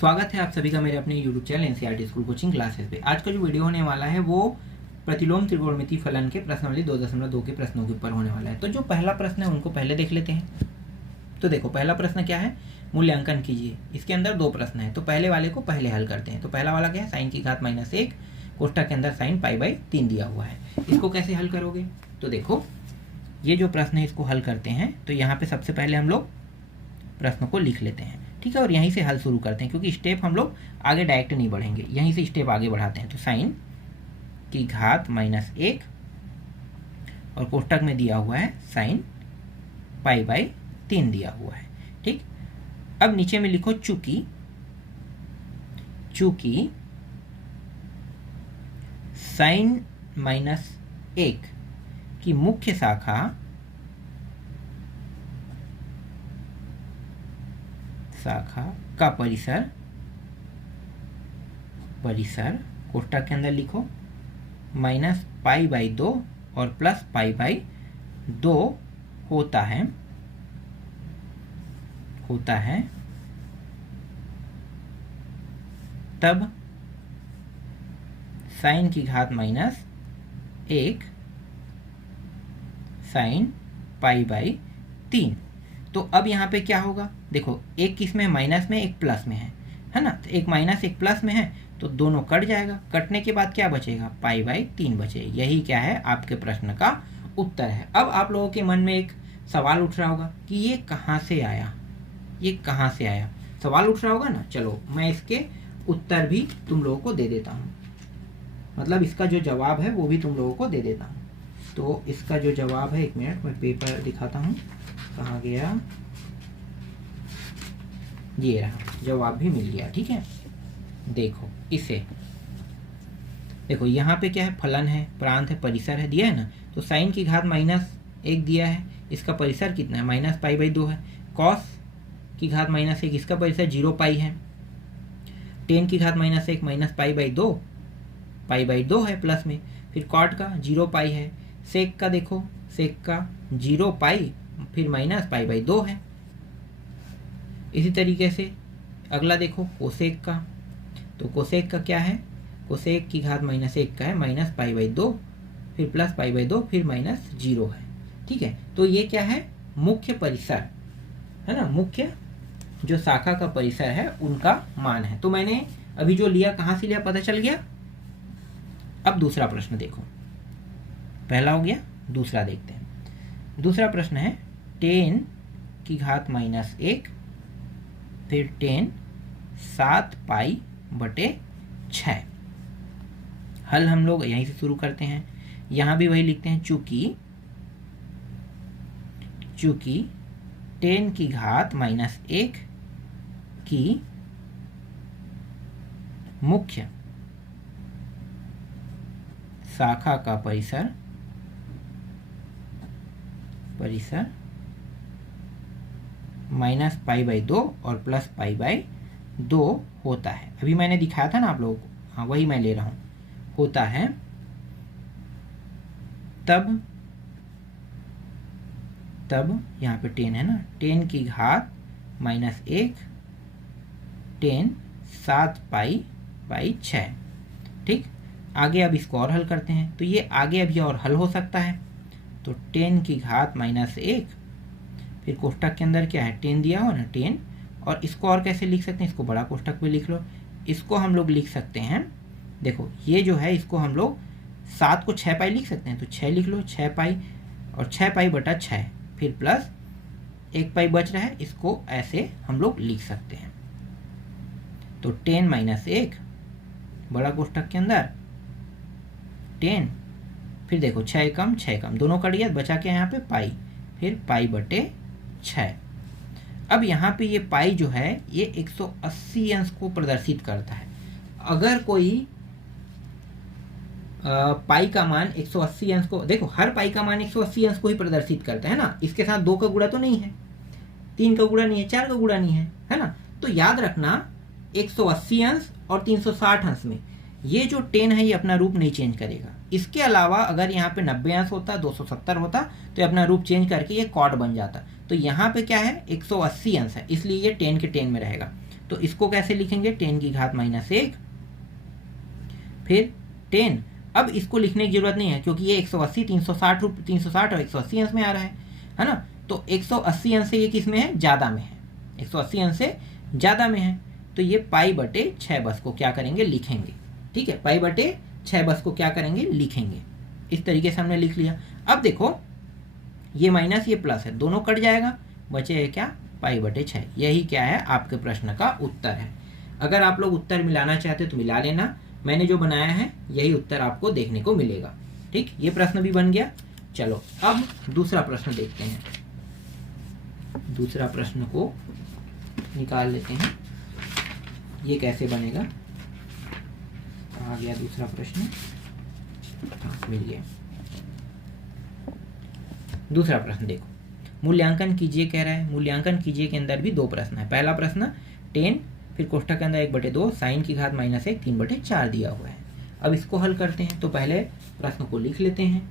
स्वागत है आप सभी का मेरे अपने YouTube channel NCERT school coaching classes पे। आज का जो वीडियो होने वाला है वो प्रतिलोम त्रिकोणमिति फलन के प्रश्नावली 2.2 के प्रश्नों के ऊपर होने वाला है। तो जो पहला प्रश्न है उनको पहले देख लेते हैं। तो देखो पहला प्रश्न क्या है, मूल्यांकन कीजिए। इसके अंदर दो प्रश्न है, तो पहले वाले को पहले हल करते हैं। तो पहला वाला क्या है, साइन की घात -1 कोष्ठक के अंदर साइन π/3 दिया हुआ है। इसको कैसे हल करोगे, तो देखो ये जो प्रश्न है इसको हल करते हैं। तो यहाँ पे सबसे पहले हम लोग प्रश्न को लिख लेते हैं, ठीक है, और यहीं से हल शुरू करते हैं क्योंकि स्टेप हम लोग आगे डायरेक्ट नहीं बढ़ेंगे, यहीं से स्टेप आगे बढ़ाते हैं। तो साइन की घात -1 और कोष्ठक में दिया हुआ है साइन π/3 दिया हुआ है, ठीक। अब नीचे में लिखो चूंकि साइन -1 की मुख्य शाखा का परिसर कोष्ठक के अंदर लिखो -π/2 और +π/2 होता है तब साइन की घात -1 साइन π/3। तो अब यहाँ पे क्या होगा, देखो एक किस में माइनस में, एक प्लस में है ना। तो एक माइनस एक प्लस में है तो दोनों कट जाएगा, कटने के बाद क्या बचेगा, π/3 बचे। यही क्या है, आपके प्रश्न का उत्तर है। अब आप लोगों के मन में एक सवाल उठ रहा होगा कि ये कहाँ से आया, सवाल उठ रहा होगा ना। चलो मैं इसके उत्तर भी तुम लोगों को दे देता हूँ, मतलब इसका जो जवाब है वो भी तुम लोगों को दे देता हूँ। तो इसका जो जवाब है, एक मिनट मैं पेपर दिखाता हूँ, कहाँ गया, ये रहा, जवाब भी मिल गया, ठीक है। देखो इसे देखो यहाँ पे क्या है, फलन है, प्रांत है, परिसर है, दिया है ना। तो साइन की घात -1 दिया है, इसका परिसर कितना है, -π/2 है। कॉस की घात -1 इसका परिसर 0π है। टेन की घात -1 π/2 है प्लस में, फिर कॉट का 0π है। सेक का देखो, सेक का 0π फिर -π/2 है। इसी तरीके से अगला देखो कोसेक का, तो कोसेक का क्या है, कोसेक की घात -1 का है -π/2 फिर +π/2 फिर -0 है, ठीक है। तो ये क्या है, मुख्य परिसर है ना, मुख्य जो शाखा का परिसर है उनका मान है। तो मैंने अभी जो लिया कहाँ से लिया पता चल गया। अब दूसरा प्रश्न देखो, पहला हो गया, दूसरा देखते हैं। दूसरा प्रश्न है 10 की घात -1 फिर 10 7π/6। हल हम लोग यहीं से शुरू करते हैं, यहाँ भी वही लिखते हैं, चूंकि 10 की घात -1 की मुख्य शाखा का परिसर -π/2 और +π/2 होता है। अभी मैंने दिखाया था ना आप लोगों को, हाँ वही मैं ले रहा हूँ, होता है तब यहाँ पे 10 है ना, 10 की घात -1 10 7π/6, ठीक। आगे अब इसको और हल करते हैं, तो ये आगे अभी और हल हो सकता है। तो 10 की घात -1 फिर कोष्ठक के अंदर क्या है, 10 दिया हो ना, 10, और इसको और कैसे लिख सकते हैं, इसको बड़ा कोष्ठक में लिख लो। इसको हम लोग लिख सकते हैं, देखो ये जो है इसको हम लोग 7 को 6π लिख सकते हैं, तो 6 लिख लो, 6π और 6π/6 फिर प्लस 1π बच रहा है, इसको ऐसे हम लोग लिख सकते हैं। तो 10 -1 बड़ा कोष्ठक के अंदर 10 फिर देखो 6 कम दोनों कट गया, बचा क्या यहाँ पे पाई, फिर π/6। अब यहाँ पे ये पाई जो है ये 180 अंश को प्रदर्शित करता है। अगर कोई पाई का मान 180 अंश को, देखो हर पाई का मान 180 अंश को ही प्रदर्शित करता है ना, इसके साथ 2 का गुणा तो नहीं है, 3 का गुणा नहीं है, 4 का गुणा नहीं है ना। तो याद रखना 180 अंश और 360 अंश में ये जो 10 है ये अपना रूप नहीं चेंज करेगा। इसके अलावा अगर यहाँ पे 90 अंश होता, 270 होता तो ये अपना रूप चेंज करके ये कॉट बन जाता। तो यहाँ पे क्या है 180 अंश है, इसलिए ये 10 के 10 में रहेगा। तो इसको कैसे लिखेंगे, टेन की घात -1, फिर 10। अब इसको लिखने की जरूरत नहीं है क्योंकि ये 180 360 और 180 अंश में आ रहा है ना। तो 180 अंश से ये किस में है, ज़्यादा में है, 180 अंश से ज़्यादा में है। तो ये π/6 बस को क्या करेंगे, लिखेंगे। ठीक है, π/6 बस को क्या करेंगे, लिखेंगे। इस तरीके से हमने लिख लिया। अब देखो ये माइनस ये प्लस है, दोनों कट जाएगा, बचे क्या, π/6। यही क्या है, आपके प्रश्न का उत्तर है। अगर आप लोग उत्तर मिलाना चाहते तो मिला लेना, मैंने जो बनाया है यही उत्तर आपको देखने को मिलेगा। ठीक, ये प्रश्न भी बन गया। चलो अब दूसरा प्रश्न देखते हैं। दूसरा प्रश्न को निकाल लेते हैं, ये कैसे बनेगा। आ गया दूसरा प्रश्न, हाँ मिल गया। दूसरा प्रश्न देखो, मूल्यांकन कीजिए कह रहा है। मूल्यांकन कीजिए के अंदर भी दो प्रश्न है। पहला प्रश्न 10, फिर कोष्ठक के अंदर 1/2 साइन की घात -1 3/4 दिया हुआ है। अब इसको हल करते हैं। तो पहले प्रश्न को लिख लेते हैं,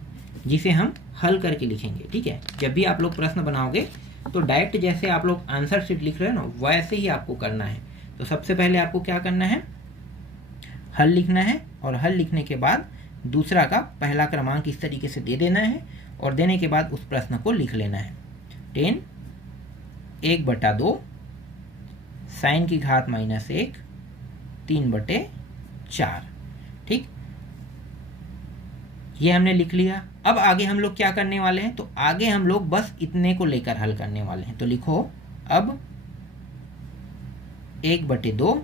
जिसे हम हल करके लिखेंगे। ठीक है, जब भी आप लोग प्रश्न बनाओगे तो डायरेक्ट जैसे आप लोग आंसर शीट लिख रहे हो ना, वैसे ही आपको करना है। तो सबसे पहले आपको क्या करना है, हल लिखना है, और हल लिखने के बाद दूसरा का पहला क्रमांक इस तरीके से दे देना है, और देने के बाद उस प्रश्न को लिख लेना है। 10 1/2 साइन की घात -1 3/4। ठीक, ये हमने लिख लिया। अब आगे हम लोग क्या करने वाले हैं, तो आगे हम लोग बस इतने को लेकर हल करने वाले हैं। तो लिखो अब 1/2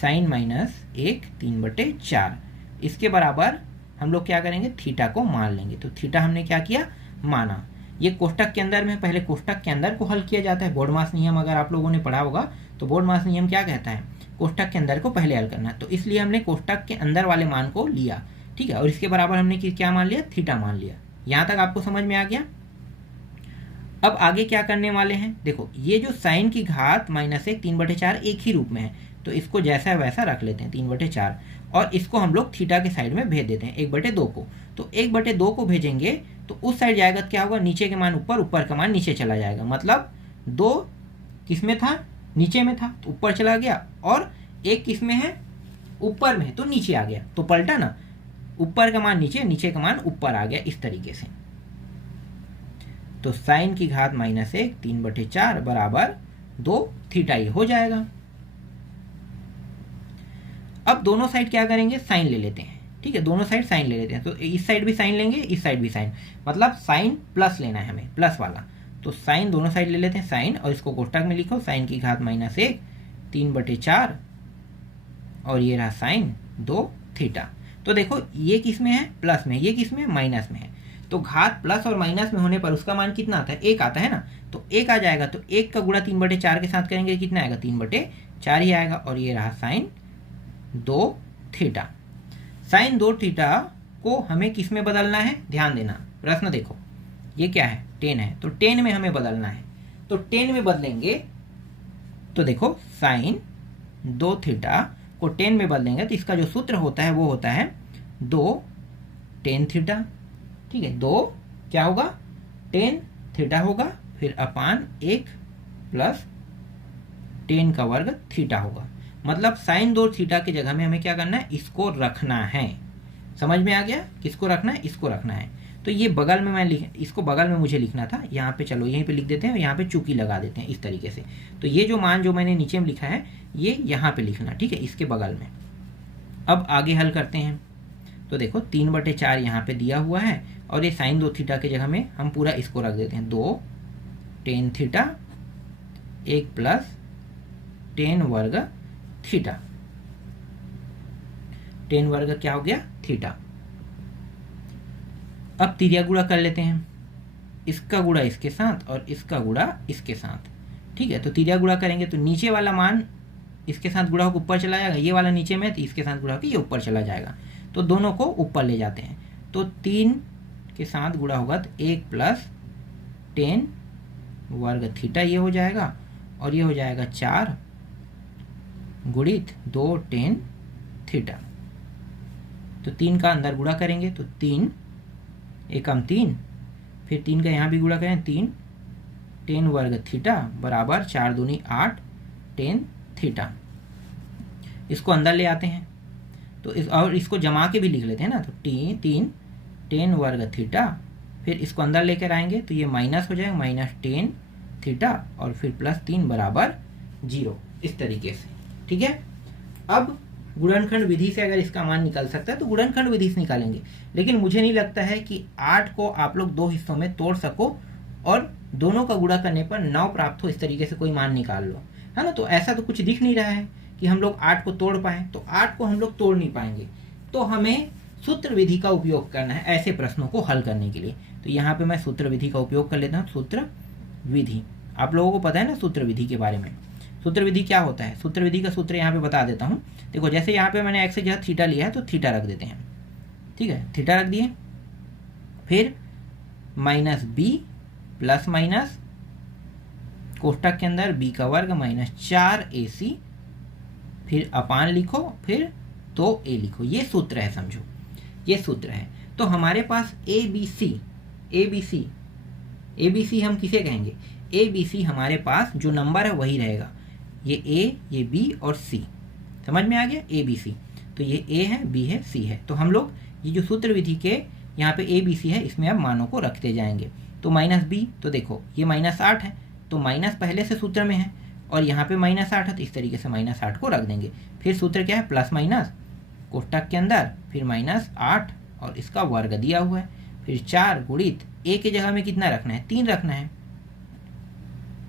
साइन -1 3/4, इसके बराबर हम लोग क्या करेंगे, थीटा को मान लेंगे। तो थीटा हमने क्या किया, माना। ये कोष्ठक के अंदर में, पहले कोष्ठक के अंदर को हल किया जाता है। बोर्डमास नियम अगर आप लोगों ने पढ़ा होगा तो बोर्डमास नियम क्या कहता है, कोष्ठक के अंदर को पहले हल करना है। तो इसलिए हमने कोष्ठक के अंदर वाले मान को लिया। ठीक है, और इसके बराबर हमने क्या मान लिया, थीटा मान लिया। यहाँ तक आपको समझ में आ गया। अब आगे क्या करने वाले हैं, देखो ये जो साइन की घात -1 3/4 एक ही रूप में है, तो इसको जैसा है वैसा रख लेते हैं 3/4, और इसको हम लोग थीटा के साइड में भेज देते हैं 1/2 को। तो 1/2 को भेजेंगे तो उस साइड जाएगा, क्या होगा, नीचे के मान ऊपर, ऊपर का मान नीचे चला जाएगा। मतलब 2 किस में था, नीचे में था, तो ऊपर चला गया, और 1 किस में है, ऊपर में है, तो नीचे आ गया। तो पलटा ना, ऊपर का मान नीचे, नीचे का मान ऊपर आ गया, इस तरीके से। तो साइन की घात -1 3/4 बराबर 2 थीटा ही हो जाएगा। अब दोनों साइड क्या करेंगे, साइन ले लेते हैं। ठीक है, दोनों साइड साइन ले लेते हैं। तो इस साइड भी साइन लेंगे, इस साइड भी साइन, मतलब साइन प्लस लेना है हमें, प्लस वाला। तो साइन दोनों साइड ले लेते हैं साइन, और इसको कोष्ठक में लिखो, साइन की घात -1 3/4, और ये रहा साइन 2 थीटा। तो देखो ये किस में है, प्लस में, ये किस में है, माइनस में है। तो घात प्लस और माइनस में होने पर उसका मान कितना आता है, 1 आता है ना। तो 1 आ जाएगा, तो 1 का गुणा 3/4 के साथ करेंगे, कितना आएगा, 3/4 ही आएगा। और ये रहा साइन 2 थीटा। साइन 2 थीटा को हमें किस में बदलना है, ध्यान देना। प्रश्न देखो, ये क्या है, 10 है, तो 10 में हमें बदलना है। तो 10 में बदलेंगे, तो देखो साइन 2 थीटा को 10 में बदलेंगे, तो इसका जो सूत्र होता है वो होता है 2 10 थीटा। ठीक है, 2 क्या होगा, 10 थीटा होगा, फिर अपान 1 प्लस 10 का वर्ग थीटा होगा। मतलब साइन 2 थीटा की जगह में हमें क्या करना है, इसको रखना है। समझ में आ गया, किसको रखना है, इसको रखना है। तो ये बगल में इसको बगल में मुझे लिखना था, यहाँ पे चलो यहीं पे लिख देते हैं, और यहाँ पे चूकी लगा देते हैं इस तरीके से। तो ये जो मान जो मैंने नीचे में लिखा है, ये यहाँ पे लिखना, ठीक है, इसके बगल में। अब आगे हल करते हैं। तो देखो 3/4 यहाँ पे दिया हुआ है, और ये साइन 2 थीटा की जगह में हम पूरा इसको रख देते हैं, 2 10 थीटा 1 प्लस 10 वर्ग थीटा। 10 वर्ग क्या हो गया, थीटा। अब तिर्या गुणा कर लेते हैं, इसका गुणा इसके साथ और इसका गुणा इसके साथ। ठीक है, तो तिर्या गुणा करेंगे तो नीचे वाला मान इसके साथ गुणा होकर ऊपर चला जाएगा, ये वाला नीचे में, तो इसके साथ गुणा होकर ये ऊपर चला जाएगा। तो दोनों को ऊपर ले जाते हैं, तो 3 के साथ गुणा होगा तो 1 प्लस 10 वर्ग थीटा ये हो जाएगा, और ये हो जाएगा 4 गुणित 2 10 थीटा। तो 3 का अंदर गुणा करेंगे, तो 3 एकम 3, फिर 3 का यहाँ भी गुणा करें, 3 10 वर्ग थीटा बराबर 4 दूनी 8 10 थीटा। इसको अंदर ले आते हैं तो और इसको जमा के भी लिख लेते हैं ना, तो टेन वर्ग थीटा, फिर इसको अंदर लेकर आएंगे तो ये माइनस हो जाएगा, माइनस टेन थीटा और फिर प्लस 3 बराबर 0, इस तरीके से। ठीक है, अब गुणनखंड विधि से अगर इसका मान निकल सकता है तो गुणनखंड विधि से निकालेंगे, लेकिन मुझे नहीं लगता है कि 8 को आप लोग 2 हिस्सों में तोड़ सको और दोनों का गुणा करने पर 9 प्राप्त हो, इस तरीके से कोई मान निकाल लो, है ना। तो ऐसा तो कुछ दिख नहीं रहा है कि हम लोग 8 को तोड़ पाएँ, तो 8 को हम लोग तोड़ नहीं पाएंगे, तो हमें सूत्र विधि का उपयोग करना है ऐसे प्रश्नों को हल करने के लिए। तो यहाँ पे मैं सूत्र विधि का उपयोग कर लेता हूँ। सूत्र विधि, आप लोगों को पता है ना सूत्र विधि के बारे में। सूत्र विधि क्या होता है, सूत्र विधि का सूत्र यहाँ पे बता देता हूँ। देखो, जैसे यहाँ पे मैंने x की जगह थीटा लिया है तो थीटा रख देते हैं। ठीक है, थीटा रख दिए, फिर माइनस बी प्लस माइनस कोष्टक के अंदर b का वर्ग माइनस 4ac, फिर अपान लिखो, फिर 2a लिखो। ये सूत्र है, समझो ये सूत्र है। तो हमारे पास ABC हम किसे कहेंगे, ABC हमारे पास जो नंबर है वही रहेगा, ये A, ये B और C, समझ में आ गया। ABC, तो ये A है, B है, C है। तो हम लोग ये जो सूत्र विधि के यहाँ पे ABC है, इसमें अब मानों को रखते जाएंगे। तो माइनस B, तो देखो ये माइनस 8 है, तो माइनस पहले से सूत्र में है और यहाँ पे माइनस 8 है, तो इस तरीके से माइनस 8 को रख देंगे। फिर सूत्र क्या है, प्लस माइनस कोष्टक के अंदर, फिर माइनस 8 और इसका वर्ग दिया हुआ है, फिर 4 गुणित A के जगह में कितना रखना है, 3 रखना है,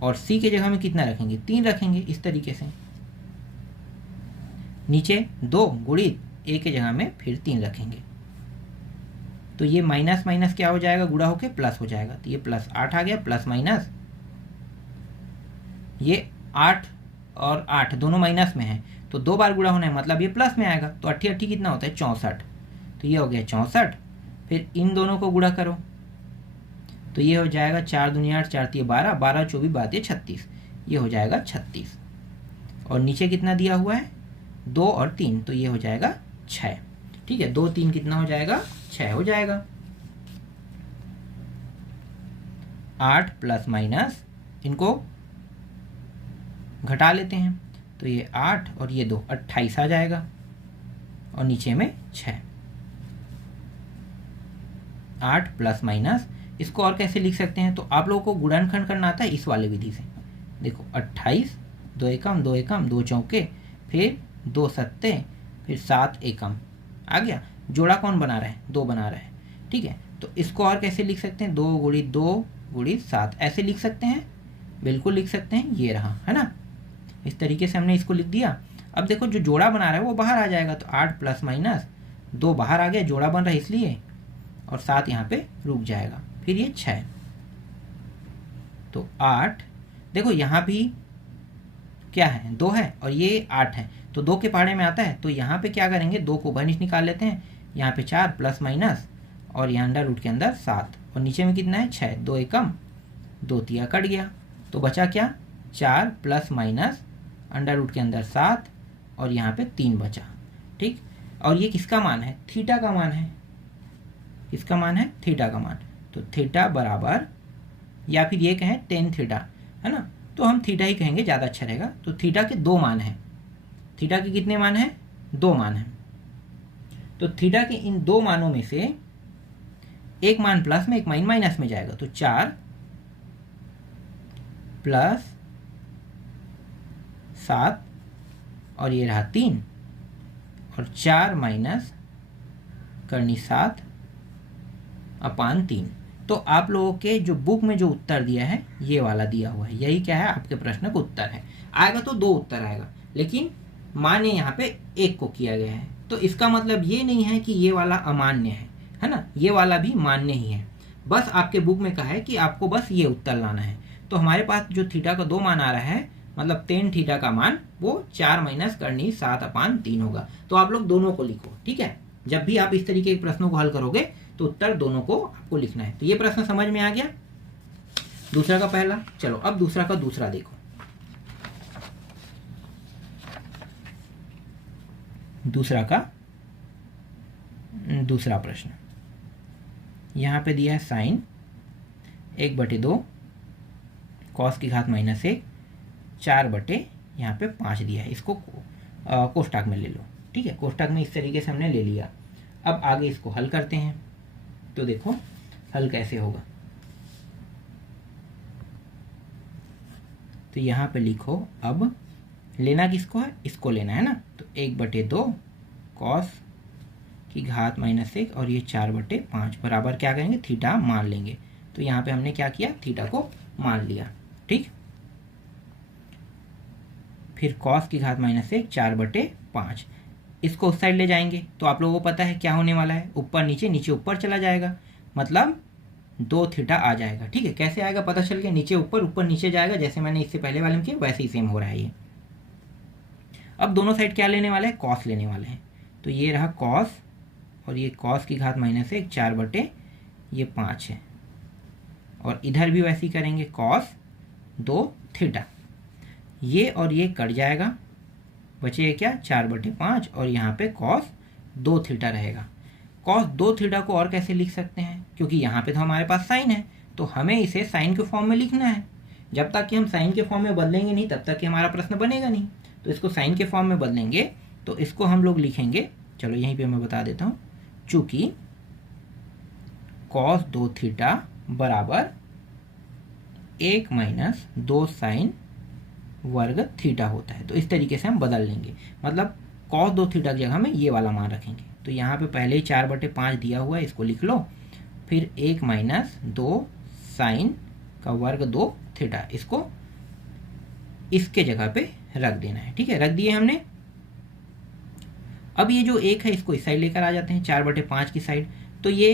और C के जगह में कितना रखेंगे, 3 रखेंगे, इस तरीके से। नीचे 2 गुणित A के जगह में फिर 3 रखेंगे, तो ये माइनस माइनस क्या हो जाएगा, गुणा होके प्लस हो जाएगा। तो ये प्लस 8 आ गया, प्लस माइनस ये 8 और 8 दोनों माइनस में है, तो 2 बार गुणा होना है, मतलब ये प्लस में आएगा। तो 8 कितना होता है, 64, तो ये हो गया 64। फिर इन दोनों को गुणा करो तो ये हो जाएगा 4 दूनी 8, 4 3 12, 12 24 12 36, ये हो जाएगा 36। और नीचे कितना दिया हुआ है, 2 और 3, तो ये हो जाएगा 6। ठीक है, 2 3 कितना हो जाएगा, 6 हो जाएगा। 8 प्लस माइनस इनको घटा लेते हैं, तो ये 8 और ये 2 28 आ जाएगा, और नीचे में 6। 8 प्लस माइनस, इसको और कैसे लिख सकते हैं, तो आप लोगों को गुणनखंड करना आता है इस वाले विधि से। देखो 28, 2 एकम 2 एकम 2 चौके, फिर 2 सत्ते, फिर 7 एकम आ गया। जोड़ा कौन बना रहा है, 2 बना रहा है। ठीक है, तो इसको और कैसे लिख सकते हैं, 2 गुणित 2 गुणित 7, ऐसे लिख सकते हैं, बिल्कुल लिख सकते हैं, ये रहा, है ना। इस तरीके से हमने इसको लिख दिया। अब देखो जो जोड़ा बना रहा है वो बाहर आ जाएगा, तो 8 प्लस माइनस 2 बाहर आ गया, जोड़ा बन रहा है इसलिए, और 7 यहाँ पे रुक जाएगा, फिर ये 6। तो 8, देखो यहाँ भी क्या है, 2 है और ये 8 है, तो 2 के पहाड़े में आता है, तो यहाँ पे क्या करेंगे, 2 को बनिश निकाल लेते हैं। यहाँ पे 4 प्लस माइनस और यहाँ अंडर रूट के अंदर 7, और नीचे में कितना है 6, 2 एकम 2 तिया कट गया, तो बचा क्या, 4 प्लस माइनस अंडर रूट के अंदर 7 और यहाँ पे 3 बचा। ठीक, और ये किसका मान है, थीटा का मान है। किसका मान है, थीटा का मान। तो थीटा बराबर, या फिर ये कहें टेन थीटा, है ना, तो हम थीटा ही कहेंगे, ज़्यादा अच्छा रहेगा। तो थीटा के 2 मान हैं। थीटा के कितने मान हैं, 2 मान हैं। तो थीटा के इन 2 मानों में से एक मान प्लस में, एक मान माइनस में जाएगा, तो 4 प्लस 7 और ये रहा 3, और 4 माइनस करनी 7 अपान 3। तो आप लोगों के जो बुक में जो उत्तर दिया है ये वाला दिया हुआ है, यही क्या है, आपके प्रश्न का उत्तर है। आएगा तो 2 उत्तर आएगा, लेकिन मान्य यहाँ पे 1 को किया गया है, तो इसका मतलब ये नहीं है कि ये वाला अमान्य है ना, ये वाला भी मान्य ही है। बस आपके बुक में कहा है कि आपको बस ये उत्तर लाना है। तो हमारे पास जो थीटा का 2 मान आ रहा है, मतलब टेन थीटा का मान वो 4 माइनस करनी 7 अपान 3 होगा। तो आप लोग दोनों को लिखो, ठीक है। जब भी आप इस तरीके के प्रश्नों को हल करोगे तो उत्तर दोनों को आपको लिखना है। तो ये प्रश्न समझ में आ गया, दूसरा का पहला। चलो अब दूसरा का दूसरा देखो। दूसरा का दूसरा प्रश्न यहाँ पे दिया है साइन 1/2 कॉस की घात -1 4/, यहाँ पे 5 दिया है, इसको कोष्टक में ले लो। ठीक है, कोष्टक में इस तरीके से हमने ले लिया। अब आगे इसको हल करते हैं। तो देखो हल कैसे होगा, तो यहाँ पे लिखो, अब लेना किसको है, इसको लेना है ना, तो 1/2 कॉस की घात -1 और ये 4/5 बराबर क्या करेंगे, थीटा मान लेंगे। तो यहाँ पे हमने क्या किया, थीटा को मान लिया। ठीक, फिर कॉस की घात -1 4/5, इसको उस साइड ले जाएंगे तो आप लोगों को पता है क्या होने वाला है, ऊपर नीचे, नीचे ऊपर चला जाएगा, मतलब 2 थीटा आ जाएगा। ठीक है, कैसे आएगा पता चल गया, नीचे ऊपर, ऊपर नीचे जाएगा, जैसे मैंने इससे पहले वाले में किया वैसे ही सेम हो रहा है ये। अब दोनों साइड क्या लेने वाले हैं, कॉस लेने वाले हैं। तो ये रहा कॉस और ये कॉस की घात -1 4/5 है, और इधर भी वैसे ही करेंगे, कॉस 2 थीटा, ये और ये कट जाएगा, बचेगा क्या 4/5 और यहाँ पे कॉस 2 थीटा रहेगा। कॉस 2 थीटा को और कैसे लिख सकते हैं, क्योंकि यहाँ पे तो हमारे पास साइन है, तो हमें इसे साइन के फॉर्म में लिखना है। जब तक कि हम साइन के फॉर्म में बदलेंगे नहीं तब तक कि हमारा प्रश्न बनेगा नहीं। तो इसको साइन के फॉर्म में बदलेंगे तो इसको हम लोग लिखेंगे, चलो यहीं पे मैं बता देता हूँ, चूँकि कॉस 2 थीटा बराबर 1 - 2 साइन वर्ग थीटा होता है। तो इस तरीके से हम बदल लेंगे, मतलब कॉस 2 थीटा की जगह में ये वाला मान रखेंगे। तो यहाँ पे पहले ही 4/5 दिया हुआ है, इसको लिख लो, फिर 1 - 2 साइन का वर्ग 2 थीटा, इसको इसके जगह पे रख देना है। ठीक है, रख दिए हमने। अब ये जो 1 है इसको इस साइड लेकर आ जाते हैं, 4/5 की साइड, तो ये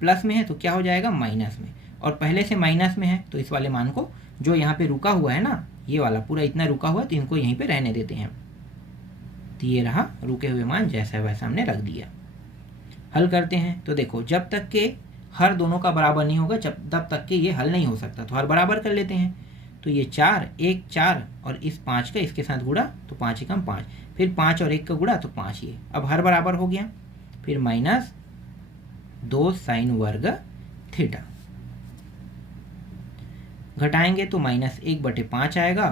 प्लस में है तो क्या हो जाएगा, माइनस में, और पहले से माइनस में है तो इस वाले मान को, जो यहाँ पे रुका हुआ है ना, ये वाला पूरा इतना रुका हुआ है, तो इनको यहीं पे रहने देते हैं। तो ये रहा रुके हुए मान, जैसा वैसा हमने रख दिया। हल करते हैं, तो देखो जब तक के हर दोनों का बराबर नहीं होगा तब तक के ये हल नहीं हो सकता, तो हर बराबर कर लेते हैं। तो ये 4, 1 4 और इस 5 का इसके साथ गुणा तो 5 × 5, फिर 5 और 1 का गुणा तो 5, ये अब हर बराबर हो गया। फिर -2 साइन वर्ग थीटा, घटाएंगे तो -1/5 आएगा,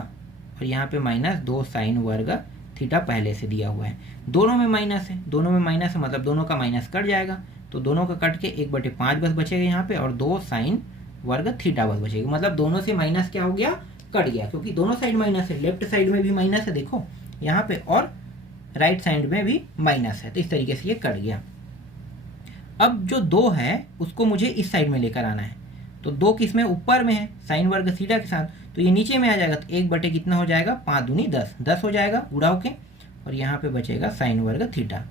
और यहाँ पे -2 साइन वर्ग थीटा पहले से दिया हुआ है। दोनों में माइनस है, दोनों में माइनस है, मतलब दोनों का माइनस कट जाएगा, तो दोनों का कट के 1/5 बस बचेगा यहाँ पे, और 2 साइन वर्ग थीटा बस बचेगा, मतलब दोनों से माइनस क्या हो गया, कट गया, क्योंकि दोनों साइड माइनस है, लेफ्ट साइड में भी माइनस है देखो यहाँ पे, और राइट साइड में भी माइनस है, तो इस तरीके से ये कट गया। अब जो 2 है उसको मुझे इस साइड में लेकर आना है, तो 2 किस में, ऊपर में है, साइन वर्ग थीटा के साथ, तो ये नीचे में आ जाएगा, तो 1 कितना हो जाएगा, 5 दूनी 10, 10 हो जाएगा गुणा होके, और यहाँ पे बचेगा साइन वर्ग थीटा।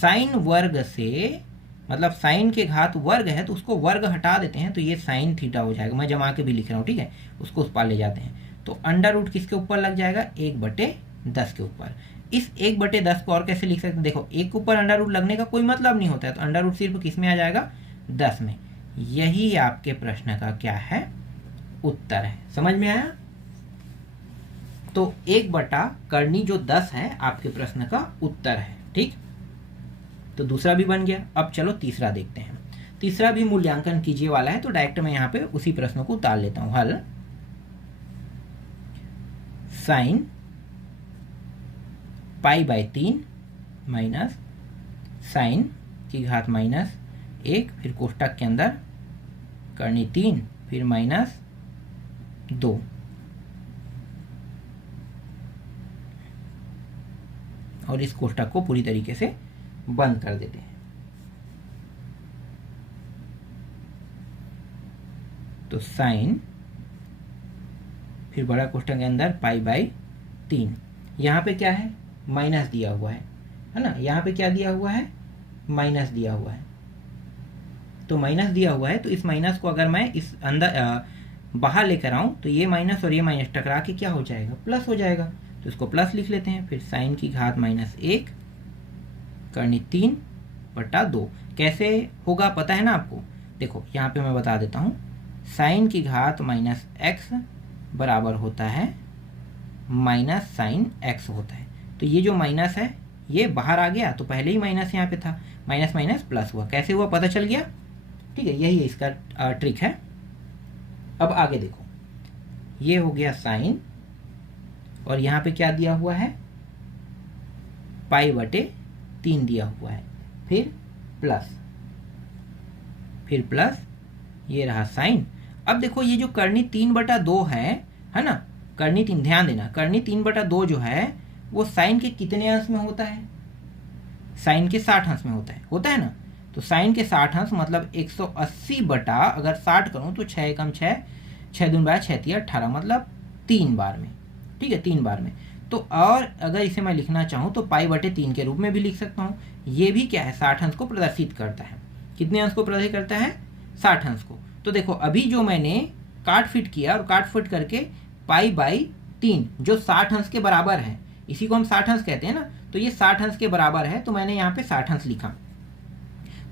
साइन वर्ग से मतलब साइन के घात वर्ग है तो उसको वर्ग हटा देते हैं, तो ये साइन थीटा हो जाएगा, मैं जमा के भी लिख रहा हूँ। ठीक है, उसको उस पार ले जाते हैं, तो अंडर किसके ऊपर लग जाएगा, 1/10 के ऊपर। इस 1/10 को और कैसे लिख सकते हैं, देखो 1 के ऊपर अंडर लगने का कोई मतलब नहीं होता है, तो अंडर सिर्फ किस में आ जाएगा, 10 में। यही आपके प्रश्न का क्या है, उत्तर है। समझ में आया? तो 1/करनी जो 10 है आपके प्रश्न का उत्तर है। ठीक, तो दूसरा भी बन गया। अब चलो तीसरा देखते हैं। तीसरा भी मूल्यांकन कीजिए वाला है, तो डायरेक्ट मैं यहाँ पे उसी प्रश्न को उतार लेता हूँ। हल, साइन π/3 माइनस साइन की घात -1, फिर कोष्टक के अंदर करनी 3, फिर -2, और इस कोष्टक को पूरी तरीके से बंद कर देते हैं। तो साइन, फिर बड़ा कोष्टक के अंदर π/3, यहाँ पे क्या है, माइनस दिया हुआ है ना, यहाँ पे क्या दिया हुआ है, माइनस दिया हुआ है। तो माइनस दिया हुआ है, तो इस माइनस को अगर मैं इस अंदर बाहर लेकर आऊं तो ये माइनस और ये माइनस टकरा के क्या हो जाएगा, प्लस हो जाएगा। तो इसको प्लस लिख लेते हैं। फिर साइन की घात -1 करनी 3/2, कैसे होगा पता है ना आपको, देखो यहाँ पे मैं बता देता हूँ। साइन की घात -x बराबर होता है माइनस साइन x होता है। तो ये जो माइनस है ये बाहर आ गया, तो पहले ही माइनस यहाँ पे था, माइनस माइनस प्लस हुआ, कैसे हुआ पता चल गया। ठीक है, यही इसका ट्रिक है। अब आगे देखो, ये हो गया साइन और यहाँ पे क्या दिया हुआ है, π/3 दिया हुआ है, फिर प्लस ये रहा साइन। अब देखो ये जो कर्णी 3/2 है ना, कर्णी 3, ध्यान देना कर्णी 3/2 जो है वो साइन के कितने अंश में होता है, साइन के 60 अंश में होता है ना। तो साइन के 60 अंश मतलब 180 बटा अगर 60 करूँ तो 6 एकम 6, 6 दूनी 12, 6 तिया 18, मतलब 3 बार में, ठीक है 3 बार में। तो और अगर इसे मैं लिखना चाहूँ तो π/3 के रूप में भी लिख सकता हूँ। ये भी क्या है, 60 अंश को प्रदर्शित करता है। कितने अंश को प्रदर्शित करता है, 60 अंश को। तो देखो अभी जो मैंने काट फिट किया और काट फिट करके π/3 जो 60 अंश के बराबर है, इसी को हम 60 अंश कहते हैं ना, तो ये 60 अंश के बराबर है, तो मैंने यहाँ पे 60 अंश लिखा।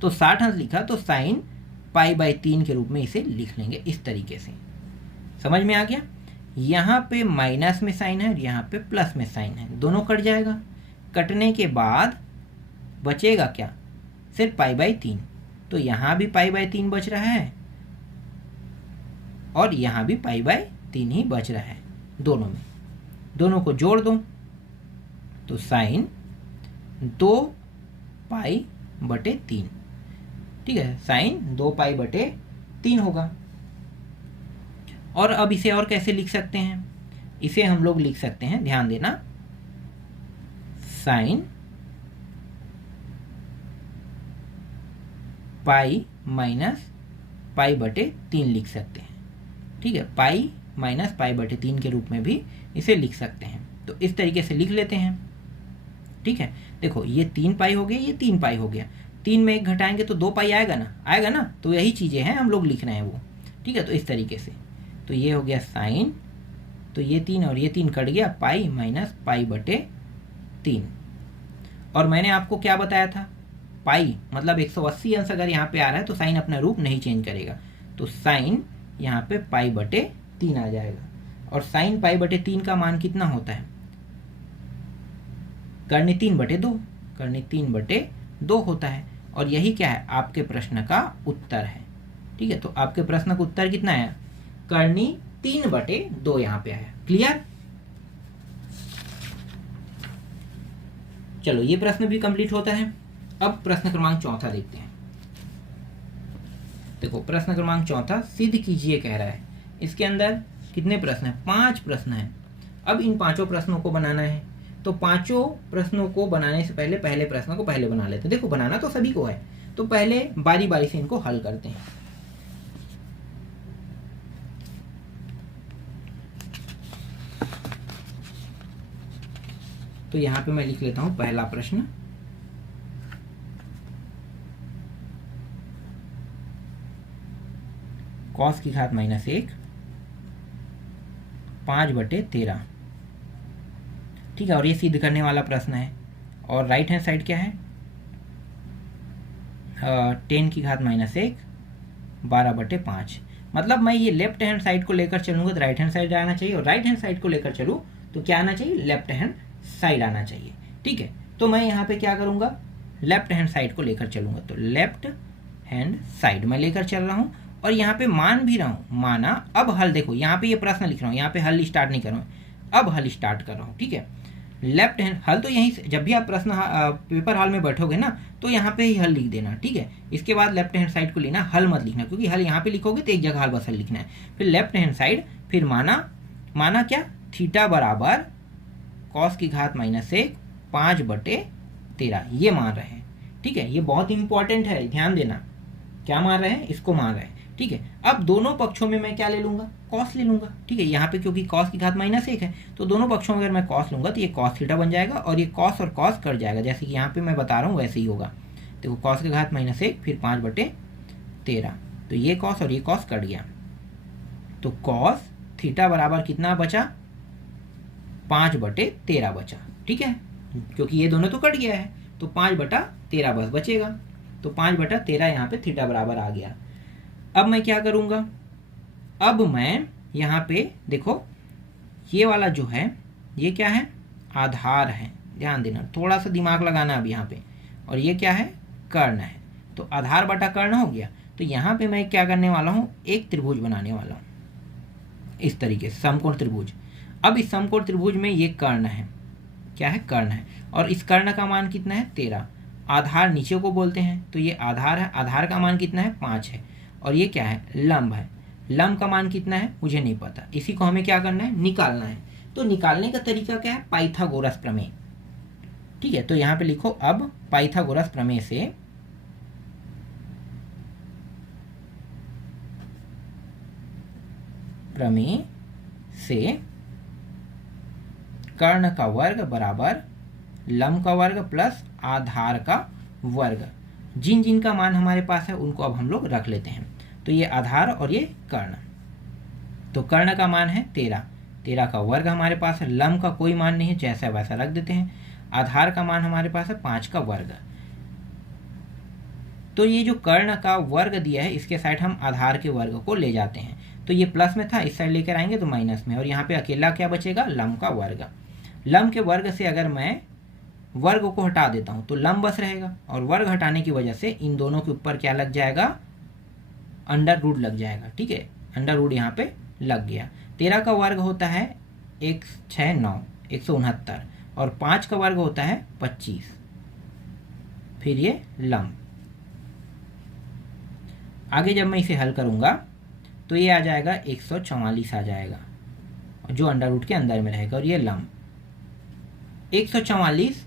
तो 60 अंश लिखा तो साइन π/3 के रूप में इसे लिख लेंगे इस तरीके से। समझ में आ गया। यहाँ पे माइनस में साइन है और यहाँ पे प्लस में साइन है, दोनों कट जाएगा। कटने के बाद बचेगा क्या, सिर्फ π/3। तो यहाँ भी π/3 बच रहा है और यहाँ भी π/3 ही बच रहा है, दोनों में। दोनों को जोड़ दो तो साइन 2π/3, ठीक है, साइन 2π/3 होगा। और अब इसे और कैसे लिख सकते हैं, इसे हम लोग लिख सकते हैं, ध्यान देना, साइन π माइनस π/3 लिख सकते हैं, ठीक है, π माइनस π/3 के रूप में भी इसे लिख सकते हैं। तो इस तरीके से लिख लेते हैं, ठीक है। देखो ये 3π हो गया, ये 3π हो गया, 3 में 1 घटाएंगे तो 2π आएगा ना, तो यही चीज़ें हैं हम लोग लिख रहे हैं वो, ठीक है। तो इस तरीके से, तो ये हो गया साइन, तो ये 3 और ये 3 कट गया, π माइनस π/3। और मैंने आपको क्या बताया था, पाई मतलब 180 अंश अगर यहाँ पे आ रहा है तो साइन अपना रूप नहीं चेंज करेगा, तो साइन यहाँ पे π/3 आ जाएगा। और साइन π/3 का मान कितना होता है, कर्णी 3/2, कर्णी 3/2 होता है। और यही क्या है, आपके प्रश्न का उत्तर है, ठीक है। तो आपके प्रश्न का उत्तर कितना है, कर्णी 3/2 यहाँ पे आया। क्लियर। चलो ये प्रश्न भी कंप्लीट होता है। अब प्रश्न क्रमांक 4 देखते हैं। देखो प्रश्न क्रमांक 4 सिद्ध कीजिए कह रहा है। इसके अंदर कितने प्रश्न हैं, 5 प्रश्न हैं। अब इन 5 प्रश्नों को बनाना है, तो 5 प्रश्नों को बनाने से पहले प्रश्न को पहले बना लेते हैं। देखो बनाना तो सभी को है, तो पहले बारी बारी से इनको हल करते हैं। तो यहां पे मैं लिख लेता हूं पहला प्रश्न, cos की घात -1 5/13, ठीक है। और ये सिद्ध करने वाला प्रश्न है। और राइट हैंड साइड क्या है, 10 की घात -1 12/5। मतलब मैं ये लेफ्ट हैंड साइड को लेकर चलूंगा तो राइट हैंड साइड आना चाहिए, और राइट हैंड साइड को लेकर चलूँ तो क्या आना चाहिए, लेफ्ट हैंड साइड आना चाहिए, ठीक है। तो मैं यहाँ पे क्या करूँगा, लेफ्ट हैंड साइड को लेकर चलूंगा, तो लेफ्ट हैंड साइड मैं लेकर चल रहा हूँ और यहाँ पे मान भी रहा हूँ, माना। अब हल देखो, यहाँ पे ये प्रश्न लिख रहा हूँ, यहाँ पे हल स्टार्ट नहीं कर रहा हूँ, अब हल स्टार्ट कर रहा हूँ, ठीक है। लेफ्ट हैंड हल तो यहीं से, जब भी आप प्रश्न पेपर हॉल में बैठोगे ना तो यहाँ पे ही हल लिख देना, ठीक है। इसके बाद लेफ्ट हैंड साइड को लेना, हल मत लिखना, क्योंकि हल यहाँ पे लिखोगे तो एक जगह हल बस हल लिखना है। फिर लेफ्ट हैंड साइड, फिर माना क्या, थीटा बराबर cos की घात -1 5/13, ये मान रहे हैं, ठीक है। ये बहुत इंपॉर्टेंट है, ध्यान देना, क्या मान रहे हैं, इसको मान रहे हैं, ठीक है। अब दोनों पक्षों में मैं क्या ले लूंगा, cos ले लूंगा, ठीक है। यहाँ पे क्योंकि cos की घात -1 है तो दोनों पक्षों में अगर मैं cos लूंगा तो ये cos थीटा बन जाएगा और ये cos और cos कट जाएगा, जैसे कि यहाँ पे मैं बता रहा हूँ वैसे ही होगा। देखो cos की घात -1 फिर 5/13, तो ये cos और ये cos कट गया, तो cos थीटा बराबर कितना बचा, 5/13 बचा, ठीक है। क्योंकि ये दोनों तो कट गया है तो 5/13 बस बचेगा, तो 5/13 यहाँ पे थीटा बराबर आ गया। अब मैं क्या करूँगा, अब मैं यहाँ पे देखो ये वाला जो है ये क्या है, आधार है, ध्यान देना, थोड़ा सा दिमाग लगाना अब यहाँ पे। और ये क्या है, कर्ण है, तो आधार बटा कर्ण हो गया। तो यहाँ पे मैं क्या करने वाला हूँ, एक त्रिभुज बनाने वाला हूँ इस तरीके से, समकोण त्रिभुज। अब इस समकोण त्रिभुज में ये कर्ण है, क्या है, कर्ण है, और इस कर्ण का मान कितना है, 13। आधार नीचे को बोलते हैं, तो ये आधार है, आधार का मान कितना है, 5 है, और ये क्या है, लंब है। लंब का मान कितना है मुझे नहीं पता, इसी को हमें क्या करना है, निकालना है। तो निकालने का तरीका क्या है, पाइथागोरस प्रमेय। ठीक है, तो यहाँ पे लिखो, अब पाइथागोरस प्रमेय से कर्ण का वर्ग बराबर लंब का वर्ग प्लस आधार का वर्ग। जिन जिन का मान हमारे पास है उनको अब हम लोग रख लेते हैं। तो ये आधार और ये कर्ण, तो कर्ण का मान है 13, 13 का वर्ग हमारे पास है, लंब का कोई मान नहीं है, जैसा वैसा रख देते हैं। आधार का मान हमारे पास है 5 का वर्ग। तो ये जो कर्ण का वर्ग दिया है इसके साइड हम आधार के वर्ग को ले जाते हैं, तो ये प्लस में था, इस साइड लेकर आएंगे तो माइनस में, और यहाँ पे अकेला क्या बचेगा, लंब का वर्ग। लंब के वर्ग से अगर मैं वर्ग को हटा देता हूँ तो लंब बस रहेगा, और वर्ग हटाने की वजह से इन दोनों के ऊपर क्या लग जाएगा, अंडर रूट लग जाएगा। ठीक है, अंडर रूट यहाँ पे लग गया। 13 का वर्ग होता है 1 6 9 169, और 5 का वर्ग होता है 25, फिर ये लंब। आगे जब मैं इसे हल करूँगा तो ये आ जाएगा 144 आ जाएगा, जो अंडर रूट के अंदर में रहेगा, और ये लंब। 144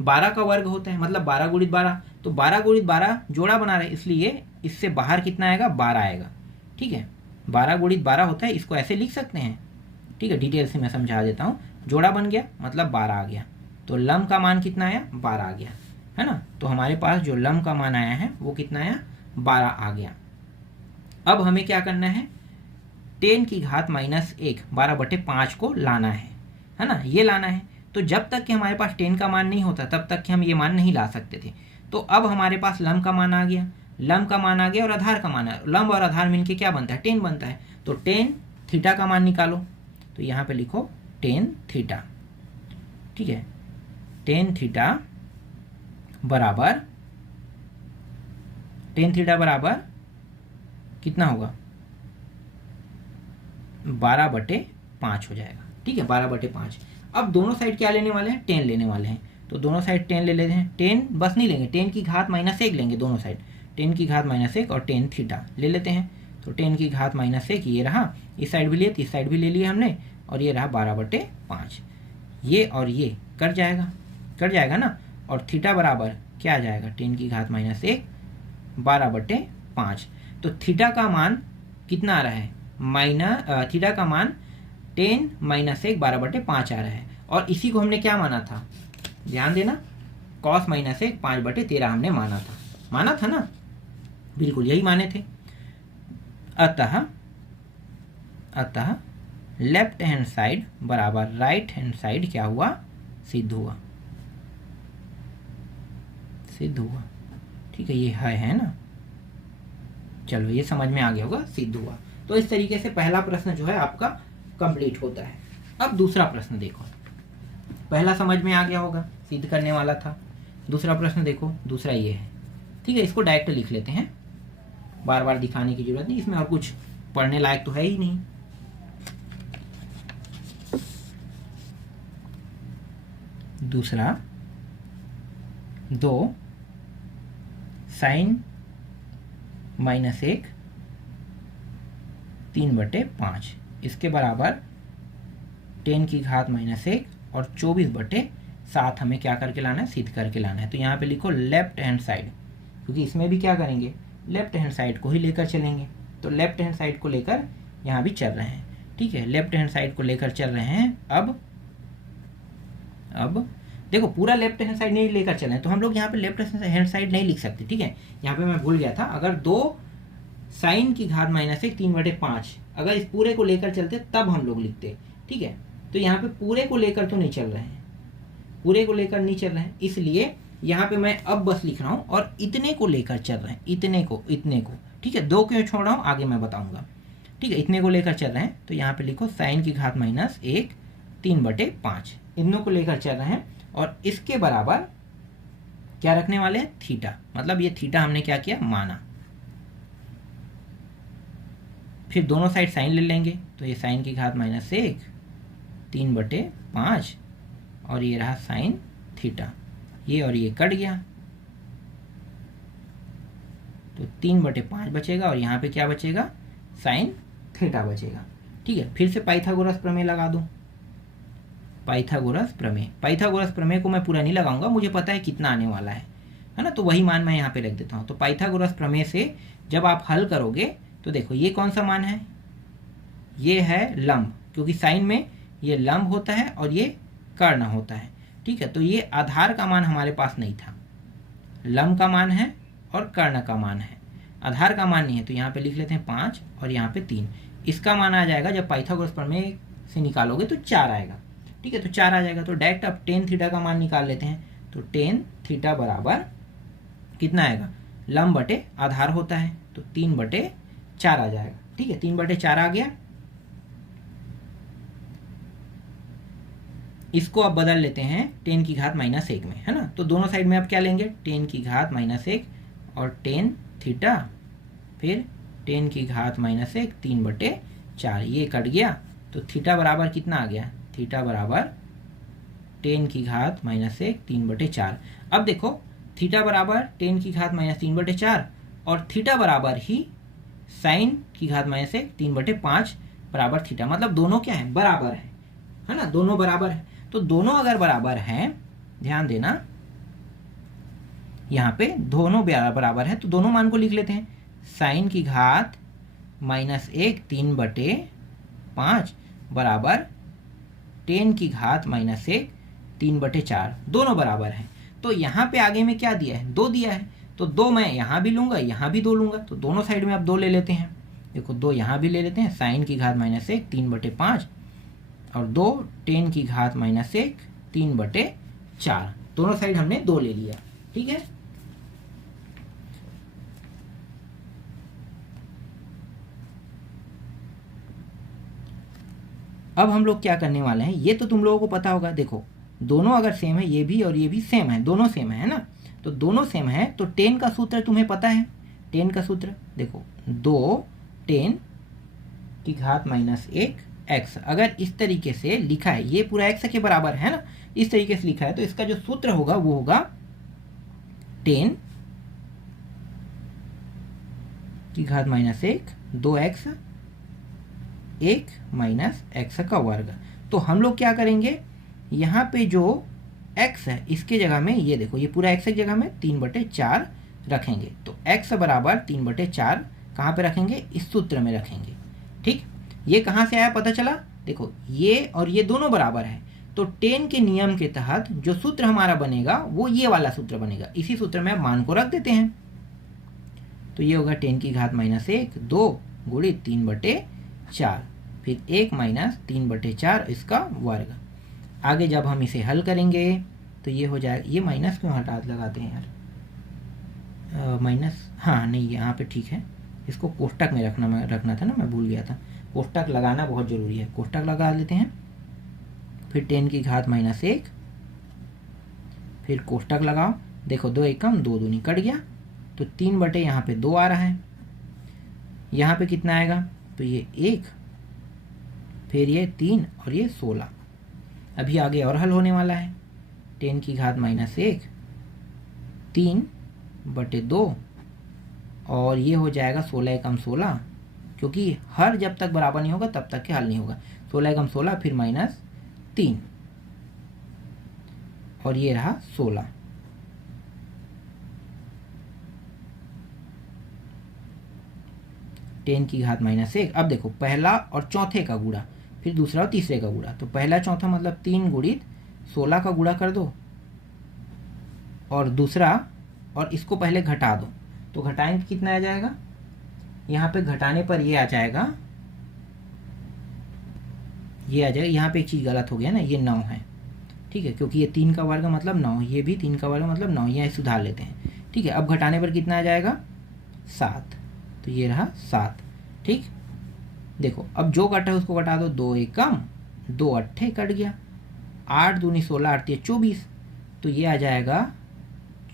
12 का वर्ग होता है, मतलब 12 गुणित 12, तो 12 गुणित 12 जोड़ा बना रहे, इसलिए इससे बाहर कितना आएगा, 12 आएगा। ठीक है, 12 गुणित 12 होता है, इसको ऐसे लिख सकते हैं। ठीक है, डिटेल से मैं समझा देता हूँ। जोड़ा बन गया मतलब 12 आ गया, तो लंब का मान कितना आया, 12 आ गया, है ना। तो हमारे पास जो लंब का मान आया है वो कितना आया, 12 आ गया। अब हमें क्या करना है, 10 की घात -1 12/5 को लाना है ना, ये लाना है। तो जब तक कि हमारे पास 10 का मान नहीं होता तब तक कि हम ये मान नहीं ला सकते थे। तो अब हमारे पास लंब का मान आ गया, लंब का मान आ गया, और आधार का मान आ गया। लंब और आधार मिलके क्या बनता है, 10 बनता है। तो 10 थीटा का मान निकालो, तो यहाँ पे लिखो 10 थीटा। ठीक है, 10 थीटा बराबर कितना होगा, 12/5 हो जाएगा। ठीक है, 12/5। अब दोनों साइड क्या लेने वाले हैं, 10 लेने वाले हैं, तो दोनों साइड 10 ले लेते हैं। 10 बस नहीं लेंगे, 10 की घात -1 लेंगे दोनों साइड, 10 की घात -1 और 10 थीटा ले लेते हैं। तो 10 की घात -1 ये रहा, इस साइड भी लिए, इस साइड भी ले लिया हमने, और ये रहा 12/5। ये और ये कट जाएगा ना, और थीटा बराबर क्या आ जाएगा, 10 की घात -1 12/5। तो थीटा का मान कितना आ रहा है, थीटा का मान 10 - 1 12/5 आ रहा है। और इसी को हमने क्या माना था, ध्यान देना, cos -1 5/13 हमने माना था ना, बिल्कुल यही माने थे। अतः लेफ्ट हैंड साइड बराबर राइट हैंड साइड क्या हुआ, सिद्ध हुआ। ठीक है, ये है ना, चलो ये समझ में आ गया होगा, सिद्ध हुआ। तो इस तरीके से पहला प्रश्न जो है आपका कंप्लीट होता है। अब दूसरा प्रश्न देखो, पहला समझ में आ गया होगा, सिद्ध करने वाला था। दूसरा प्रश्न देखो, दूसरा ये है। ठीक है, इसको डायरेक्ट लिख लेते हैं, बार बार दिखाने की जरूरत नहीं, इसमें और कुछ पढ़ने लायक तो है ही नहीं। दूसरा 2 sin -1 3/5 इसके बराबर 10 की घात -1 और 24/7 हमें क्या करके लाना है, सिद्ध करके लाना है। तो यहाँ पे लिखो लेफ्ट हैंड साइड, क्योंकि इसमें भी क्या करेंगे, लेफ्ट हैंड साइड को ही लेकर चलेंगे। तो लेफ्ट हैंड साइड को लेकर यहाँ भी चल रहे हैं। ठीक है, लेफ्ट हैंड साइड को लेकर चल रहे हैं। अब देखो, पूरा लेफ्ट हैंड साइड नहीं लेकर चले तो हम लोग यहाँ पे लेफ्ट हैंड साइड नहीं लिख सकते। ठीक है, यहाँ पे मैं भूल गया था, अगर 2 sin की घात -1 3/5 अगर इस पूरे को लेकर चलते तब हम लोग लिखते। ठीक है, तो यहाँ पे पूरे को लेकर तो नहीं चल रहे हैं, पूरे को लेकर नहीं चल रहे हैं, इसलिए यहाँ पे मैं अब बस लिख रहा हूँ, और इतने को लेकर चल रहे हैं, इतने को। ठीक है, 2 क्यों छोड़ रहा हूँ आगे मैं बताऊंगा। ठीक है, इतने को लेकर चल रहे हैं, तो यहाँ पे लिखो sin की घात -1 3/5 इतनों को लेकर चल रहे हैं, और इसके बराबर क्या रखने वाले हैं, थीटा। मतलब ये थीटा हमने क्या किया, माना। फिर दोनों साइड साइन ले लेंगे, तो ये sin की घात -1 3/5 और ये रहा साइन थीटा, ये और ये कट गया तो 3/5 बचेगा और यहाँ पे क्या बचेगा, साइन थीटा बचेगा। ठीक है, फिर से पाइथागोरस प्रमेय लगा दूँ। पाइथागोरस प्रमेय को मैं पूरा नहीं लगाऊंगा, मुझे पता है कितना आने वाला है ना, तो वही मान मैं यहाँ पे रख देता हूँ। तो पाइथागोरस प्रमेय से जब आप हल करोगे तो देखो ये कौन सा मान है, ये है लंब, क्योंकि साइन में ये लंब होता है और ये कर्ण होता है। ठीक है, तो ये आधार का मान हमारे पास नहीं था, लंब का मान है और कर्ण का मान है, आधार का मान नहीं है। तो यहाँ पे लिख लेते हैं 5 और यहाँ पे 3। इसका मान आ जाएगा, जब पाइथागोरस प्रमेय से निकालोगे तो 4 आएगा। ठीक है, तो 4 आ जाएगा। तो डायरेक्ट अब टेन थीटा का मान निकाल लेते हैं। तो टेन थीटा बराबर कितना आएगा, लंब बटे आधार होता है तो 3/4 आ जाएगा। ठीक है, 3/4 आ गया। इसको अब बदल लेते हैं 10 की घात -1 में, है ना। तो दोनों साइड में अब क्या लेंगे, 10 की घात -1 और टेन थीटा, फिर 10 की घात -1 3/4, ये कट गया। तो थीटा बराबर कितना आ गया, थीटा बराबर 10 की घात -1 3/4। अब देखो थीटा बराबर 10 की घात -3/4 और थीटा बराबर ही साइन की घात -1 3/5 बराबर थीटा, मतलब दोनों क्या है, बराबर है ना, दोनों बराबर है। तो दोनों अगर बराबर हैं, ध्यान देना यहाँ पे दोनों बराबर है, तो दोनों मान को लिख लेते हैं। साइन की घात -1 3/5 बराबर 10 की घात -1 3/4, दोनों बराबर हैं। तो यहाँ पे आगे में क्या दिया है, 2 दिया है, तो 2 मैं यहाँ भी लूँगा, यहाँ भी 2 लूँगा, तो दोनों साइड में आप 2 ले लेते हैं। देखो 2 यहाँ भी ले लेते हैं, साइन की घात -1 3/5 और 2 10 की घात -1 3/4, दोनों साइड हमने 2 ले लिया। ठीक है, अब हम लोग क्या करने वाले हैं, ये तो तुम लोगों को पता होगा। देखो दोनों अगर सेम है, ये भी और ये भी सेम है, दोनों सेम है ना, तो दोनों सेम है तो 10 का सूत्र तुम्हें पता है। 10 का सूत्र देखो, 2 10 की घात -1 x, अगर इस तरीके से लिखा है, ये पूरा x के बराबर है ना, इस तरीके से लिखा है, तो इसका जो सूत्र होगा वो होगा 10 की घात -1 2x 1 -x का वर्ग। तो हम लोग क्या करेंगे, यहाँ पे जो x है इसके जगह में, ये देखो ये पूरा x की जगह में 3/4 रखेंगे। तो x बराबर 3/4 कहाँ पे रखेंगे, इस सूत्र में रखेंगे। ठीक, ये कहाँ से आया पता चला, देखो ये और ये दोनों बराबर है, तो 10 के नियम के तहत जो सूत्र हमारा बनेगा वो ये वाला सूत्र बनेगा। इसी सूत्र में मान को रख देते हैं। तो ये होगा 10 की घात -1 2 गुणित 3/4, फिर 1 - 3/4 इसका वर्ग। आगे जब हम इसे हल करेंगे तो ये हो जाएगा, ये माइनस क्यों हटा लगाते हैं यार, माइनस, हाँ नहीं यहाँ पे ठीक है, इसको कोष्टक में रखना था ना, मैं भूल गया था। कोष्टक लगाना बहुत ज़रूरी है, कोष्टक लगा लेते हैं। फिर 10 की घात -1, फिर कोष्टक लगाओ, देखो 2 एकम 2 दूनी कट गया, तो 3 यहाँ पे 2 आ रहा है, यहाँ पे कितना आएगा, तो ये 1, फिर ये 3 और ये 16। अभी आगे और हल होने वाला है। 10 की घात -1 3/2 और ये हो जाएगा 16 एकम 16, क्योंकि हर जब तक बराबर नहीं होगा तब तक के हल नहीं होगा। 16 एकम 16 फिर -3 और ये रहा 16। टेन की घात -1। अब देखो पहला और चौथे का गुणा, फिर दूसरा और तीसरे का गुणा, तो पहला चौथा मतलब 3 गुणित 16 का गुणा कर दो और दूसरा, और इसको पहले घटा दो, तो घटाएंगे कितना आ जाएगा, यहाँ पे घटाने पर ये आ जाएगा, ये आ जाएगा। यहाँ पे एक चीज़ गलत हो गया ना, ये 9 है। ठीक है, क्योंकि ये 3 का वर्ग मतलब 9, ये भी 3 का वर्ग मतलब 9, यहाँ सुधार लेते हैं। ठीक है, अब घटाने पर कितना आ जाएगा 7, तो ये रहा 7। ठीक, देखो अब जो कटा है उसको घटा दो, 2 एकम 2 अट्ठे कट गया, 8 दूनी 16 8 24, तो ये आ जाएगा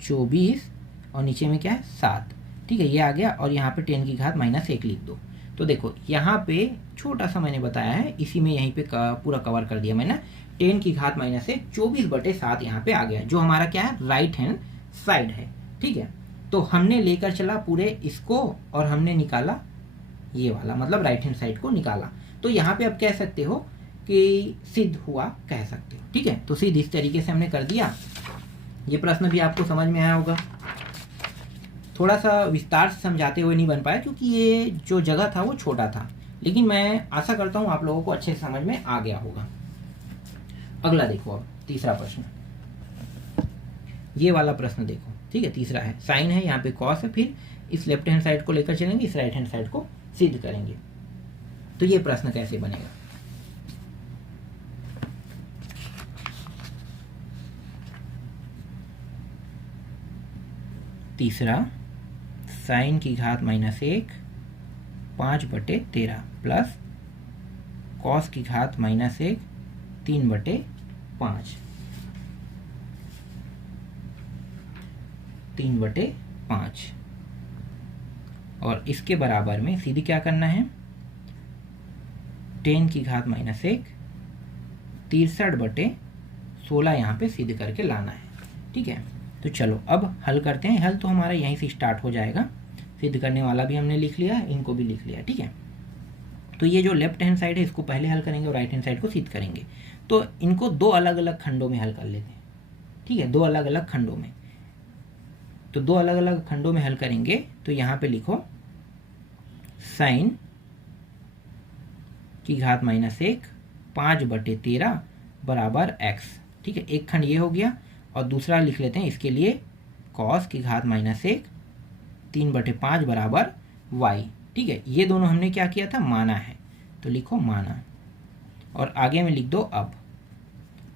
24 और नीचे में क्या है 7। ठीक है, ये आ गया और यहाँ पे 10 की घात -1 लिख दो। तो देखो यहाँ पे छोटा सा मैंने बताया है, इसी में यहीं पे पूरा कवर कर दिया मैंने। 10 की घात -1 24/7 यहाँ पे आ गया, जो हमारा क्या है, राइट हैंड साइड है। ठीक है, तो हमने लेकर चला पूरे इसको और हमने निकाला ये वाला, मतलब राइट हैंड साइड को निकाला। तो यहाँ पे आप कह सकते हो कि सिद्ध हुआ, कह सकते हो। ठीक है, तो सिद्ध इस तरीके से हमने कर दिया। ये प्रश्न भी आपको समझ में आया होगा। थोड़ा सा विस्तार से समझाते हुए नहीं बन पाया क्योंकि ये जो जगह था वो छोटा था, लेकिन मैं आशा करता हूँ आप लोगों को अच्छे से समझ में आ गया होगा। अगला देखो, अब तीसरा प्रश्न, ये वाला प्रश्न देखो। ठीक है, तीसरा है, साइन है, यहाँ पे कॉस है, फिर इस लेफ्ट हैंड साइड को लेकर चलेंगे, इस राइट हैंड साइड को सिद्ध करेंगे। तो ये प्रश्न कैसे बनेगा? तीसरा, साइन की घात -1 5/13 प्लस कॉस की घात -1 3/5 3/5 और इसके बराबर में सीधी क्या करना है, 10 की घात -1 63/16 यहाँ पे सिद्ध करके लाना है। ठीक है, तो चलो अब हल करते हैं। हल तो हमारा यहीं से स्टार्ट हो जाएगा, सिद्ध करने वाला भी हमने लिख लिया, इनको भी लिख लिया। ठीक है, तो ये जो लेफ्ट हैंड साइड है इसको पहले हल करेंगे और राइट हैंड साइड को सिद्ध करेंगे। तो इनको दो अलग अलग खंडों में हल कर लेते हैं। ठीक है, दो अलग अलग खंडों में, तो दो अलग अलग खंडों में हल करेंगे। तो यहाँ पे लिखो साइन की घात -1 5/13 बराबर x। ठीक है, एक खंड ये हो गया और दूसरा लिख लेते हैं इसके लिए, कॉस की घात -1 3/5 बराबर y। ठीक है, ये दोनों हमने क्या किया था, माना है, तो लिखो माना और आगे में लिख दो अब।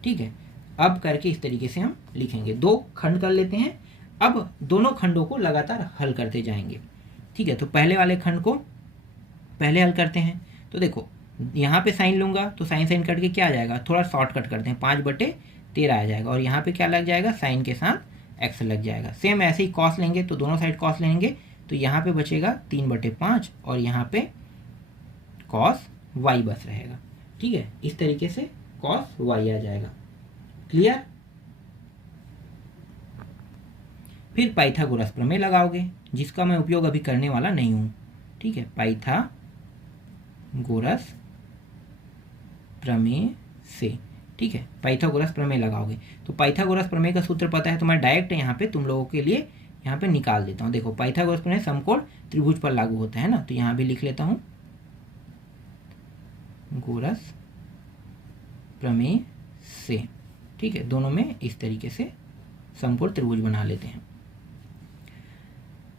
ठीक है, अब करके इस तरीके से हम लिखेंगे, दो खंड कर लेते हैं। अब दोनों खंडों को लगातार हल करते जाएंगे। ठीक है, तो पहले वाले खंड को पहले हल करते हैं। तो देखो यहाँ पे साइन लूंगा तो साइन साइन कट के क्या आ जाएगा, थोड़ा शॉर्टकट करते हैं, 5/13 आ जाएगा और यहाँ पे क्या लग जाएगा, साइन के साथ एक्स लग जाएगा। सेम ऐसे ही कॉस लेंगे तो दोनों साइड कॉस लेंगे, तो यहाँ पे बचेगा 3/5 और यहाँ पे कॉस वाई बच रहेगा। ठीक है, इस तरीके से कॉस वाई आ जाएगा। क्लियर? फिर पाइथागोरस प्रमेय लगाओगे, जिसका मैं उपयोग अभी करने वाला नहीं हूँ। ठीक है, पाइथागोरस प्रमेय से, ठीक है, पाइथागोरस प्रमेय लगाओगे। तो पाइथागोरस प्रमेय का सूत्र पता है तो मैं डायरेक्ट यहाँ पे तुम लोगों के लिए यहाँ पे निकाल देता हूँ। देखो पाइथागोरस प्रमेय समकोण त्रिभुज पर लागू होता है ना, तो यहाँ भी लिख लेता हूँ गोरस प्रमेय से। ठीक है, दोनों में इस तरीके से समकोण त्रिभुज बना लेते हैं।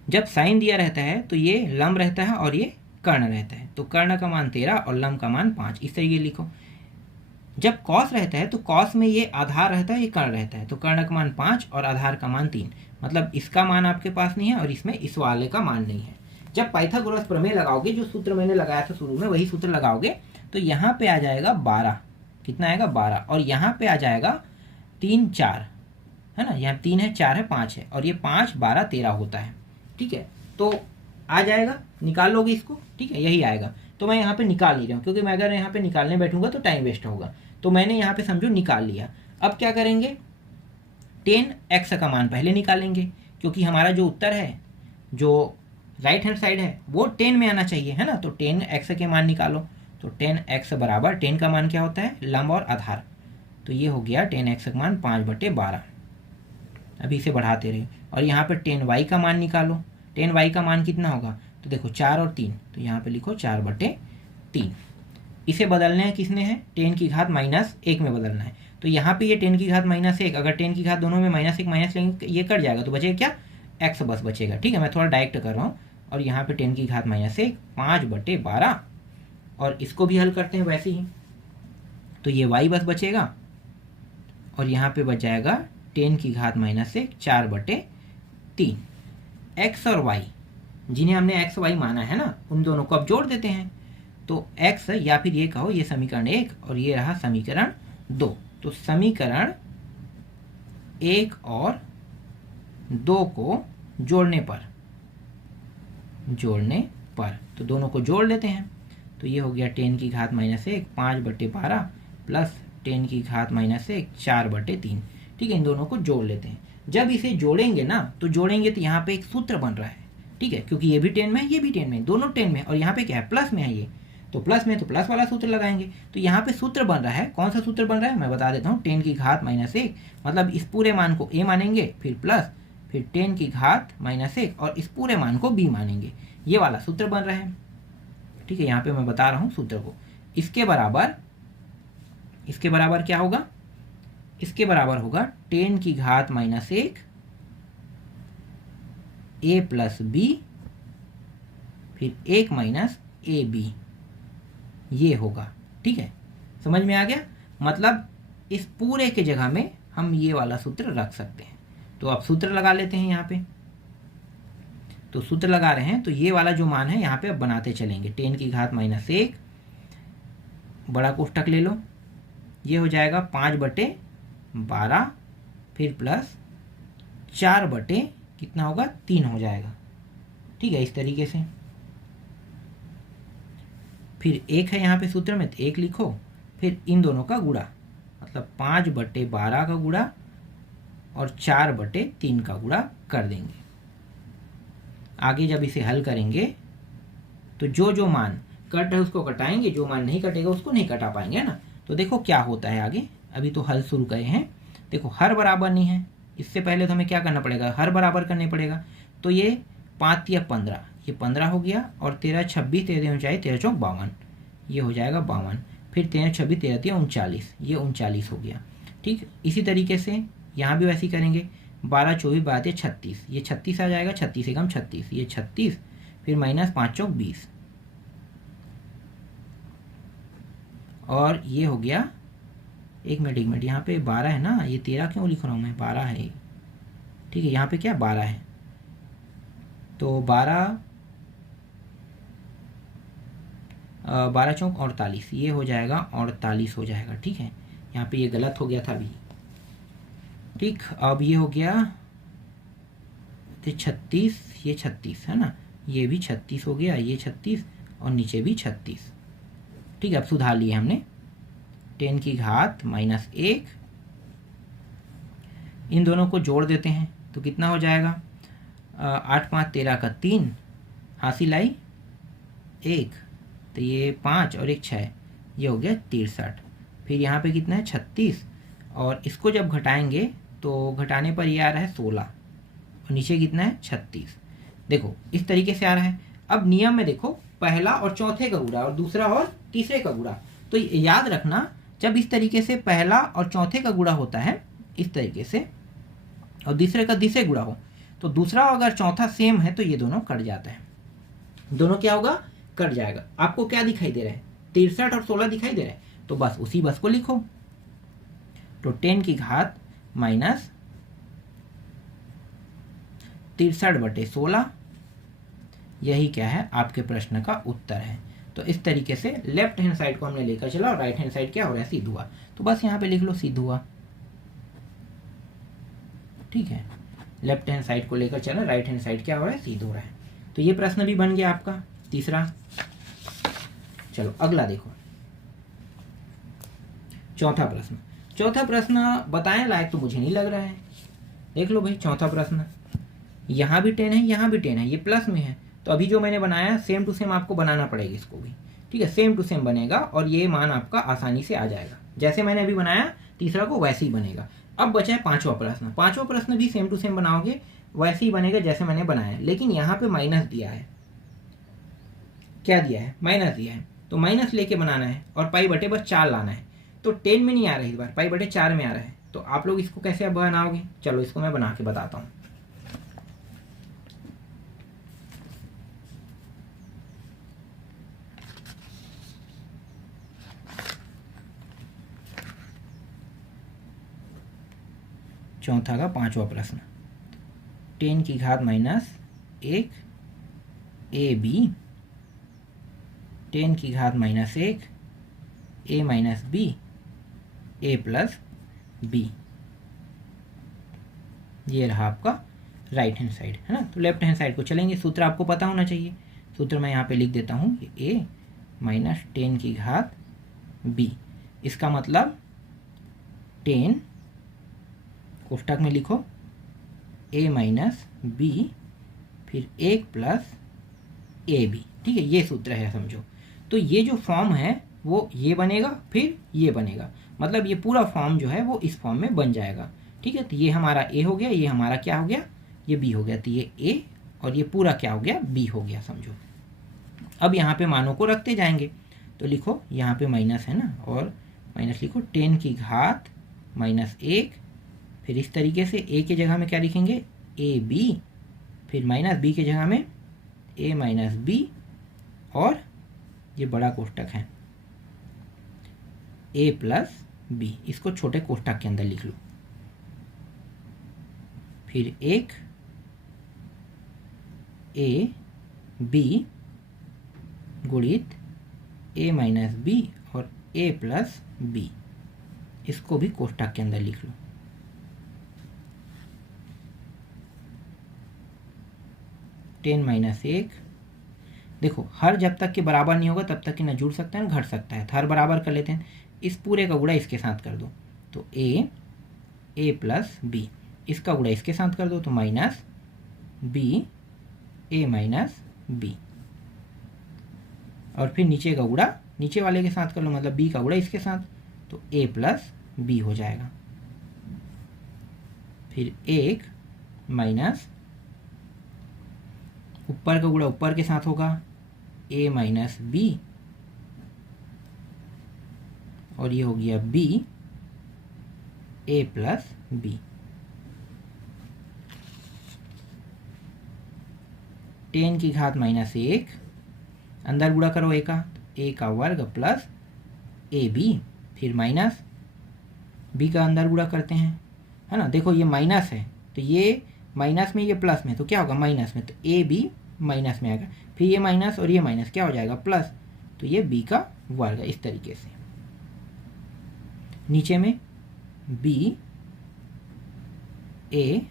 जब साइन दिया रहता है तो ये लंब रहता है और ये कर्ण रहता है, तो कर्ण का मान 13 और लंब का मान 5, इस तरीके लिखो। जब कॉस रहता है तो कॉस में ये आधार रहता है, ये कर्ण रहता है, तो कर्ण का मान 5 और आधार का मान 3, मतलब इसका मान आपके पास नहीं है और इसमें इस वाले का मान नहीं है। जब पाइथागोरस प्रमेय लगाओगे, जो सूत्र मैंने लगाया था शुरू में वही सूत्र लगाओगे, तो यहाँ पे आ जाएगा 12, कितना आएगा 12, और यहाँ पे आ जाएगा 3 4, है ना, यहाँ 3 है 4 है 5 है, और ये 5 12 13 होता है। ठीक है, तो आ जाएगा, निकाल लोगे इसको। ठीक है, यही आएगा। तो मैं यहाँ पे निकाल नहीं रहा हूँ क्योंकि मैं अगर यहाँ पे निकालने बैठूंगा तो टाइम वेस्ट होगा, तो मैंने यहाँ पे समझो निकाल लिया। अब क्या करेंगे, 10x का मान पहले निकालेंगे क्योंकि हमारा जो उत्तर है, जो राइट हैंड साइड है वो 10 में आना चाहिए, है ना, तो 10x के मान निकालो। तो 10x बराबर 10 का मान क्या होता है, लंब और आधार, तो ये हो गया 10x का मान 5/12। अभी इसे बढ़ाते रहिए और यहाँ पे 10y का मान निकालो। 10y का मान कितना होगा, तो देखो 4 और 3, तो यहाँ पे लिखो 4/3। इसे बदलना है किसने है, 10 की घात -1 में बदलना है। तो यहाँ पे ये 10 की घात -1, अगर 10 की घात दोनों में -1 माइनस लेंगे ये कट जाएगा, तो बचेगा क्या, x बस बचेगा। ठीक है, मैं थोड़ा डायरेक्ट कर रहा हूँ। और यहाँ पे 10 की घात -1 5/12, और इसको भी हल करते हैं वैसे ही, तो ये y बस बचेगा और यहाँ पे बच जाएगा 10 की घात -1 4/3। x और y, जिन्हें हमने x y माना है ना, उन दोनों को अब जोड़ देते हैं। तो x, या फिर ये कहो ये समीकरण 1 और ये रहा समीकरण 2। तो समीकरण 1 और 2 को जोड़ने पर। तो दोनों को जोड़ लेते हैं, तो ये हो गया 10 की घात -1 5/12 प्लस 10 की घात -1 4/3। ठीक है, इन दोनों को जोड़ लेते हैं। जब इसे जोड़ेंगे ना, तो जोड़ेंगे तो यहाँ पे एक सूत्र बन रहा है। ठीक है, क्योंकि ये भी 10 में है, ये भी 10 में है, दोनों 10 में है, और यहाँ पे क्या है, प्लस में है ये, तो प्लस में तो प्लस वाला सूत्र लगाएंगे। तो यहाँ पे सूत्र बन रहा है, कौन सा सूत्र बन रहा है मैं बता देता हूँ। 10 की घात -1 मतलब इस पूरे मान को a मानेंगे, फिर प्लस, फिर 10 की घात -1 और इस पूरे मान को b मानेंगे, ये वाला सूत्र बन रहा है। ठीक है, यहाँ पे मैं बता रहा हूँ सूत्र को। इसके बराबर क्या होगा, इसके बराबर होगा 10 की घात -1 a प्लस b फिर 1 माइनस ए बी, ये होगा। ठीक है, समझ में आ गया। मतलब इस पूरे के जगह में हम ये वाला सूत्र रख सकते हैं। तो अब सूत्र लगा लेते हैं यहाँ पे। तो सूत्र लगा रहे हैं, तो ये वाला जो मान है यहाँ पे अब बनाते चलेंगे। 10 की घात -1 बड़ा कोष्टक ले लो, ये हो जाएगा 5/12 फिर प्लस 4 कितना होगा 3 हो जाएगा। ठीक है, इस तरीके से। फिर 1 है यहाँ पे सूत्र में, तो 1 लिखो, फिर इन दोनों का गुणा, मतलब 5/12 का गुणा और 4/3 का गुणा कर देंगे। आगे जब इसे हल करेंगे तो जो मान कट है उसको कटाएंगे, जो मान नहीं कटेगा उसको नहीं कटा पाएंगे, है ना। तो देखो क्या होता है आगे, अभी तो हल शुरू करे हैं। देखो हर बराबर नहीं है, इससे पहले तो हमें क्या करना पड़ेगा, हर बराबर करने पड़ेगा। तो ये 5 या 15, ये 15 हो गया, और 13 26 13 ऊंचाई 13 चौक 52, ये हो जाएगा 52। फिर 13 26 13 39, ये 39 हो गया। ठीक, इसी तरीके से यहाँ भी वैसे ही करेंगे। 12 24 12 36, ये 36 आ जाएगा, 36 एकम 36, ये 36, फिर माइनस 5 चौक 20, और ये हो गया, एक मिनट यहाँ पे 12 है ना, ये 13 क्यों लिख रहा हूँ मैं, 12 है। ठीक है, यहाँ पे क्या 12 है, तो 12 चौक 48, ये हो जाएगा 48 हो जाएगा। ठीक है, यहाँ पे ये गलत हो गया था अभी। ठीक, अब ये हो गया 36, ये 36 है ना, ये भी 36 हो गया, ये 36 और नीचे भी 36। ठीक है, अब सुधार लिए हमने। 10 की घात -1, इन दोनों को जोड़ देते हैं तो कितना हो जाएगा, 8 5 13 का 3, हासिल आई 1, तो ये 5 और 1 6, ये हो गया 63। फिर यहाँ पे कितना है 36, और इसको जब घटाएंगे तो घटाने पर ये आ रहा है 16, और नीचे कितना है 36। देखो इस तरीके से आ रहा है। अब नियम में देखो, पहला और चौथे का गुणा और दूसरा और तीसरे का गुणा, तो याद रखना जब इस तरीके से पहला और चौथे का गुणा होता है इस तरीके से, और तीसरे का तीसरे गुणा हो, तो दूसरा अगर चौथा सेम है तो ये दोनों कट जाता है। दोनों क्या होगा, कट जाएगा। आपको क्या दिखाई दे रहा है, 63 और 16 दिखाई दे रहा है, तो बस उसी बस को लिखो। तो 10 की घात -63/16, यही क्या है आपके प्रश्न का उत्तर है। तो इस तरीके से लेफ्ट हैंड साइड को हमने लेकर चला और राइट हैंड साइड क्या हो रहा है, सिद्ध हुआ। तो बस यहाँ पे लिख लो सिद्ध हुआ। ठीक है, लेफ्ट हैंड साइड को लेकर चला, राइट हैंड साइड क्या हो रहा है, सिद्ध हो रहा है। तो ये प्रश्न भी बन गया आपका तीसरा। चलो अगला देखो, चौथा प्रश्न। चौथा प्रश्न बताएं लायक तो मुझे नहीं लग रहा है। देख लो भाई, चौथा प्रश्न, यहाँ भी 10 है, यहाँ भी 10 है, ये प्लस में है, तो अभी जो मैंने बनाया सेम टू सेम आपको बनाना पड़ेगा इसको भी। ठीक है, सेम टू सेम बनेगा और ये मान आपका आसानी से आ जाएगा। जैसे मैंने अभी बनाया तीसरा को वैसे ही बनेगा। अब बचा है पांचवा प्रश्न। पांचवा प्रश्न भी सेम टू सेम बनाओगे, वैसे ही बनेगा जैसे मैंने बनाया, लेकिन यहाँ पे माइनस दिया है। क्या दिया है, माइनस दिया है, तो माइनस लेके बनाना है और पाई बटे बस 4 लाना है। तो 10 में नहीं आ रहा है इस बार, पाई बटे 4 में आ रहा है। तो आप लोग इसको कैसे अब बनाओगे, चलो इसको मैं बना के बताता हूँ। चौथा का पांचवा प्रश्न, 10 की घात -1 ए बी, 10 की घात -1 a minus B, a plus B, ये रहा आपका राइट हैंड साइड, है ना। तो लेफ्ट हैंड साइड को चलेंगे, सूत्र आपको पता होना चाहिए। सूत्र मैं यहाँ पे लिख देता हूँ, a माइनस 10 की घात b। इसका मतलब 10 कोष्टक में लिखो a माइनस b फिर 1 प्लस ए बी। ठीक है, ये सूत्र है समझो। तो ये जो फॉर्म है वो ये बनेगा, फिर ये बनेगा, मतलब ये पूरा फॉर्म जो है वो इस फॉर्म में बन जाएगा। ठीक है, तो ये हमारा ए हो गया, ये हमारा क्या हो गया, ये बी हो गया। तो ये ए और ये पूरा क्या हो गया, बी हो गया समझो। अब यहाँ पे मानों को रखते जाएंगे, तो लिखो यहाँ पे माइनस है ना, और माइनस लिखो 10 की घात माइनस 1, फिर इस तरीके से ए के जगह में क्या लिखेंगे, ए बी, फिर माइनस बी के जगह में ए माइनस बी, और ये बड़ा कोष्टक है ए प्लस बी, इसको छोटे कोष्टक के अंदर लिख लो। फिर एक ए बी गुणित ए माइनस बी और ए प्लस बी, इसको भी कोष्टक के अंदर लिख लो। टेन माइनस 1, देखो हर जब तक के बराबर नहीं होगा तब तक कि न जुड़ सकता है न घट सकता है, तो हर बराबर कर लेते हैं। इस पूरे का गुणा इसके साथ कर दो, तो ए प्लस बी, इसका गुणा इसके साथ कर दो, तो माइनस बी ए माइनस बी, और फिर नीचे का गुणा नीचे वाले के साथ कर लो, मतलब बी का गुणा इसके साथ, तो ए प्लस बी हो जाएगा। फिर 1 माइनस ऊपर का गुणा ऊपर के साथ होगा, ए माइनस बी, और ये हो गया बी ए प्लस बी। 10 की घात माइनस 1, अंदर गुणा करो ए का, तो ए का वर्ग प्लस ए बी, फिर माइनस बी का अंदर गुणा करते हैं, है ना। देखो ये माइनस है, तो ये माइनस में, ये प्लस में, तो क्या होगा माइनस में, तो ए बी माइनस में आएगा, फिर ये माइनस और ये माइनस क्या हो जाएगा प्लस, तो ये बी का वर्ग। इस तरीके से नीचे में बी ए,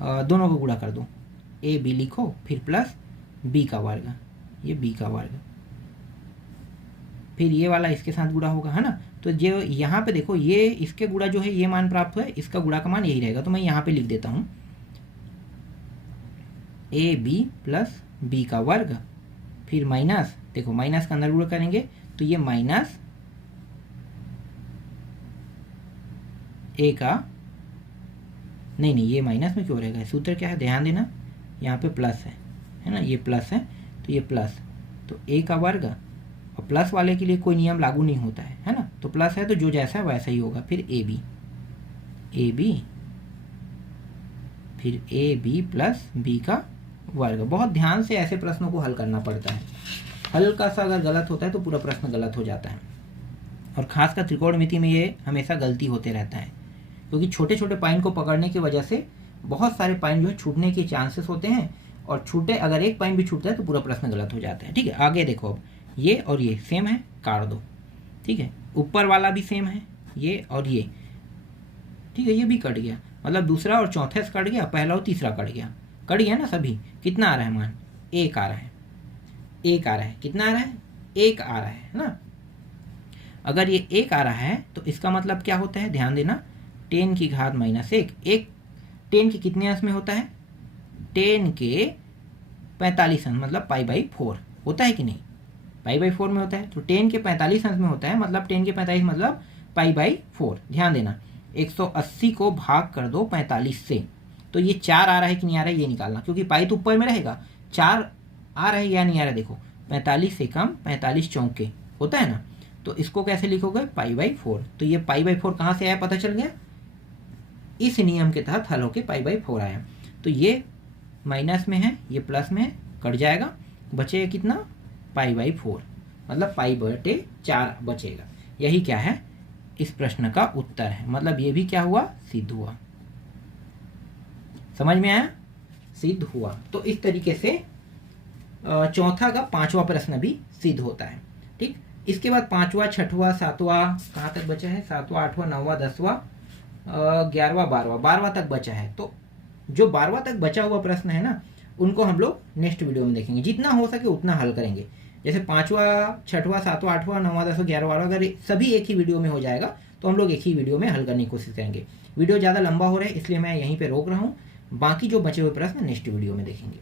दोनों को गुणा कर दो, ए बी लिखो, फिर प्लस बी का वर्ग, ये बी का वर्ग, फिर ये वाला इसके साथ गुणा होगा, है ना। तो जो यहाँ पे देखो ये इसके गुणा जो है ये मान प्राप्त हुआ है, इसका गुणा का मान यही रहेगा, तो मैं यहाँ पे लिख देता हूँ ए बी प्लस बी का वर्ग, फिर माइनस, देखो माइनस का अंदर गुणा करेंगे तो ये माइनस ए का, नहीं ये माइनस में क्यों रहेगा, सूत्र क्या है ध्यान देना, यहाँ पे प्लस है ना, ये प्लस है, तो ये प्लस, तो ए का वर्ग, और प्लस वाले के लिए कोई नियम लागू नहीं होता है ना, तो प्लस है तो जो जैसा है वैसा ही होगा। फिर ए बी फिर ए बी प्लस बी का वर्ग। बहुत ध्यान से ऐसे प्रश्नों को हल करना पड़ता है, हल्का सा अगर गलत होता है तो पूरा प्रश्न गलत हो जाता है, और खासकर त्रिकोणमिति में ये हमेशा गलती होते रहता है, क्योंकि छोटे छोटे पॉइंट को पकड़ने की वजह से बहुत सारे पॉइंट जो है छूटने के चांसेस होते हैं, और छूटे अगर एक पॉइंट भी छूटता है तो पूरा प्रश्न गलत हो जाता है। ठीक है, आगे देखो, अब ये और ये सेम है, काट दो। ठीक है, ऊपर वाला भी सेम है, ये और ये, ठीक है, ये भी कट गया, मतलब दूसरा और चौथा से कट गया, पहला और तीसरा कट गया ना सभी। कितना आ रहा है मान, 1 आ रहा है, 1 आ रहा है, कितना आ रहा है, 1 आ रहा है ना। अगर ये 1 आ रहा है तो इसका मतलब क्या होता है, ध्यान देना, 10 की घात माइनस 1, 10 के कितने अंश में होता है, 10 के 45 अंश, मतलब π/4 होता है कि नहीं, π/4 में होता है, तो 10 के 45 अंश में होता है, मतलब 10 के 45 मतलब π/4। ध्यान देना, 180 को भाग कर दो 45 से, तो ये 4 आ रहा है कि नहीं आ रहा है ये निकालना, क्योंकि पाई तो ऊपर में रहेगा, 4 आ रहा है या नहीं आ रहा है, देखो 45 से कम 45 चौके होता है ना, तो इसको कैसे लिखोगे, π/4। तो ये π/4 कहाँ से आया पता चल गया, इस नियम के तहत हल होके π/4 आया। तो ये माइनस में है, ये प्लस में है, कट जाएगा, बचेगा कितना, π/4, मतलब π/4 बचेगा। यही क्या है, इस प्रश्न का उत्तर है, मतलब ये भी क्या हुआ, सिद्ध हुआ। समझ में आया, सिद्ध हुआ। तो इस तरीके से चौथा का 5वां प्रश्न भी सिद्ध होता है। ठीक, इसके बाद 5वां, 6वां, 7वां कहाँ तक बचा है, 7वां, 8वां, 9वां, 10वां, 11वां, 12वां तक बचा है। तो जो 12वां तक बचा हुआ प्रश्न है ना, उनको हम लोग नेक्स्ट वीडियो में देखेंगे। जितना हो सके उतना हल करेंगे। जैसे 5वां, 6वां, 7वां, 8वां, 9वां, 10वां, 11वां अगर सभी एक ही वीडियो में हो जाएगा तो हम लोग एक ही वीडियो में हल करने की कोशिश करेंगे। वीडियो ज़्यादा लंबा हो रहा है इसलिए मैं यहीं पर रोक रहा हूँ। बाकी जो बचे हुए प्रश्न नेक्स्ट वीडियो में देखेंगे।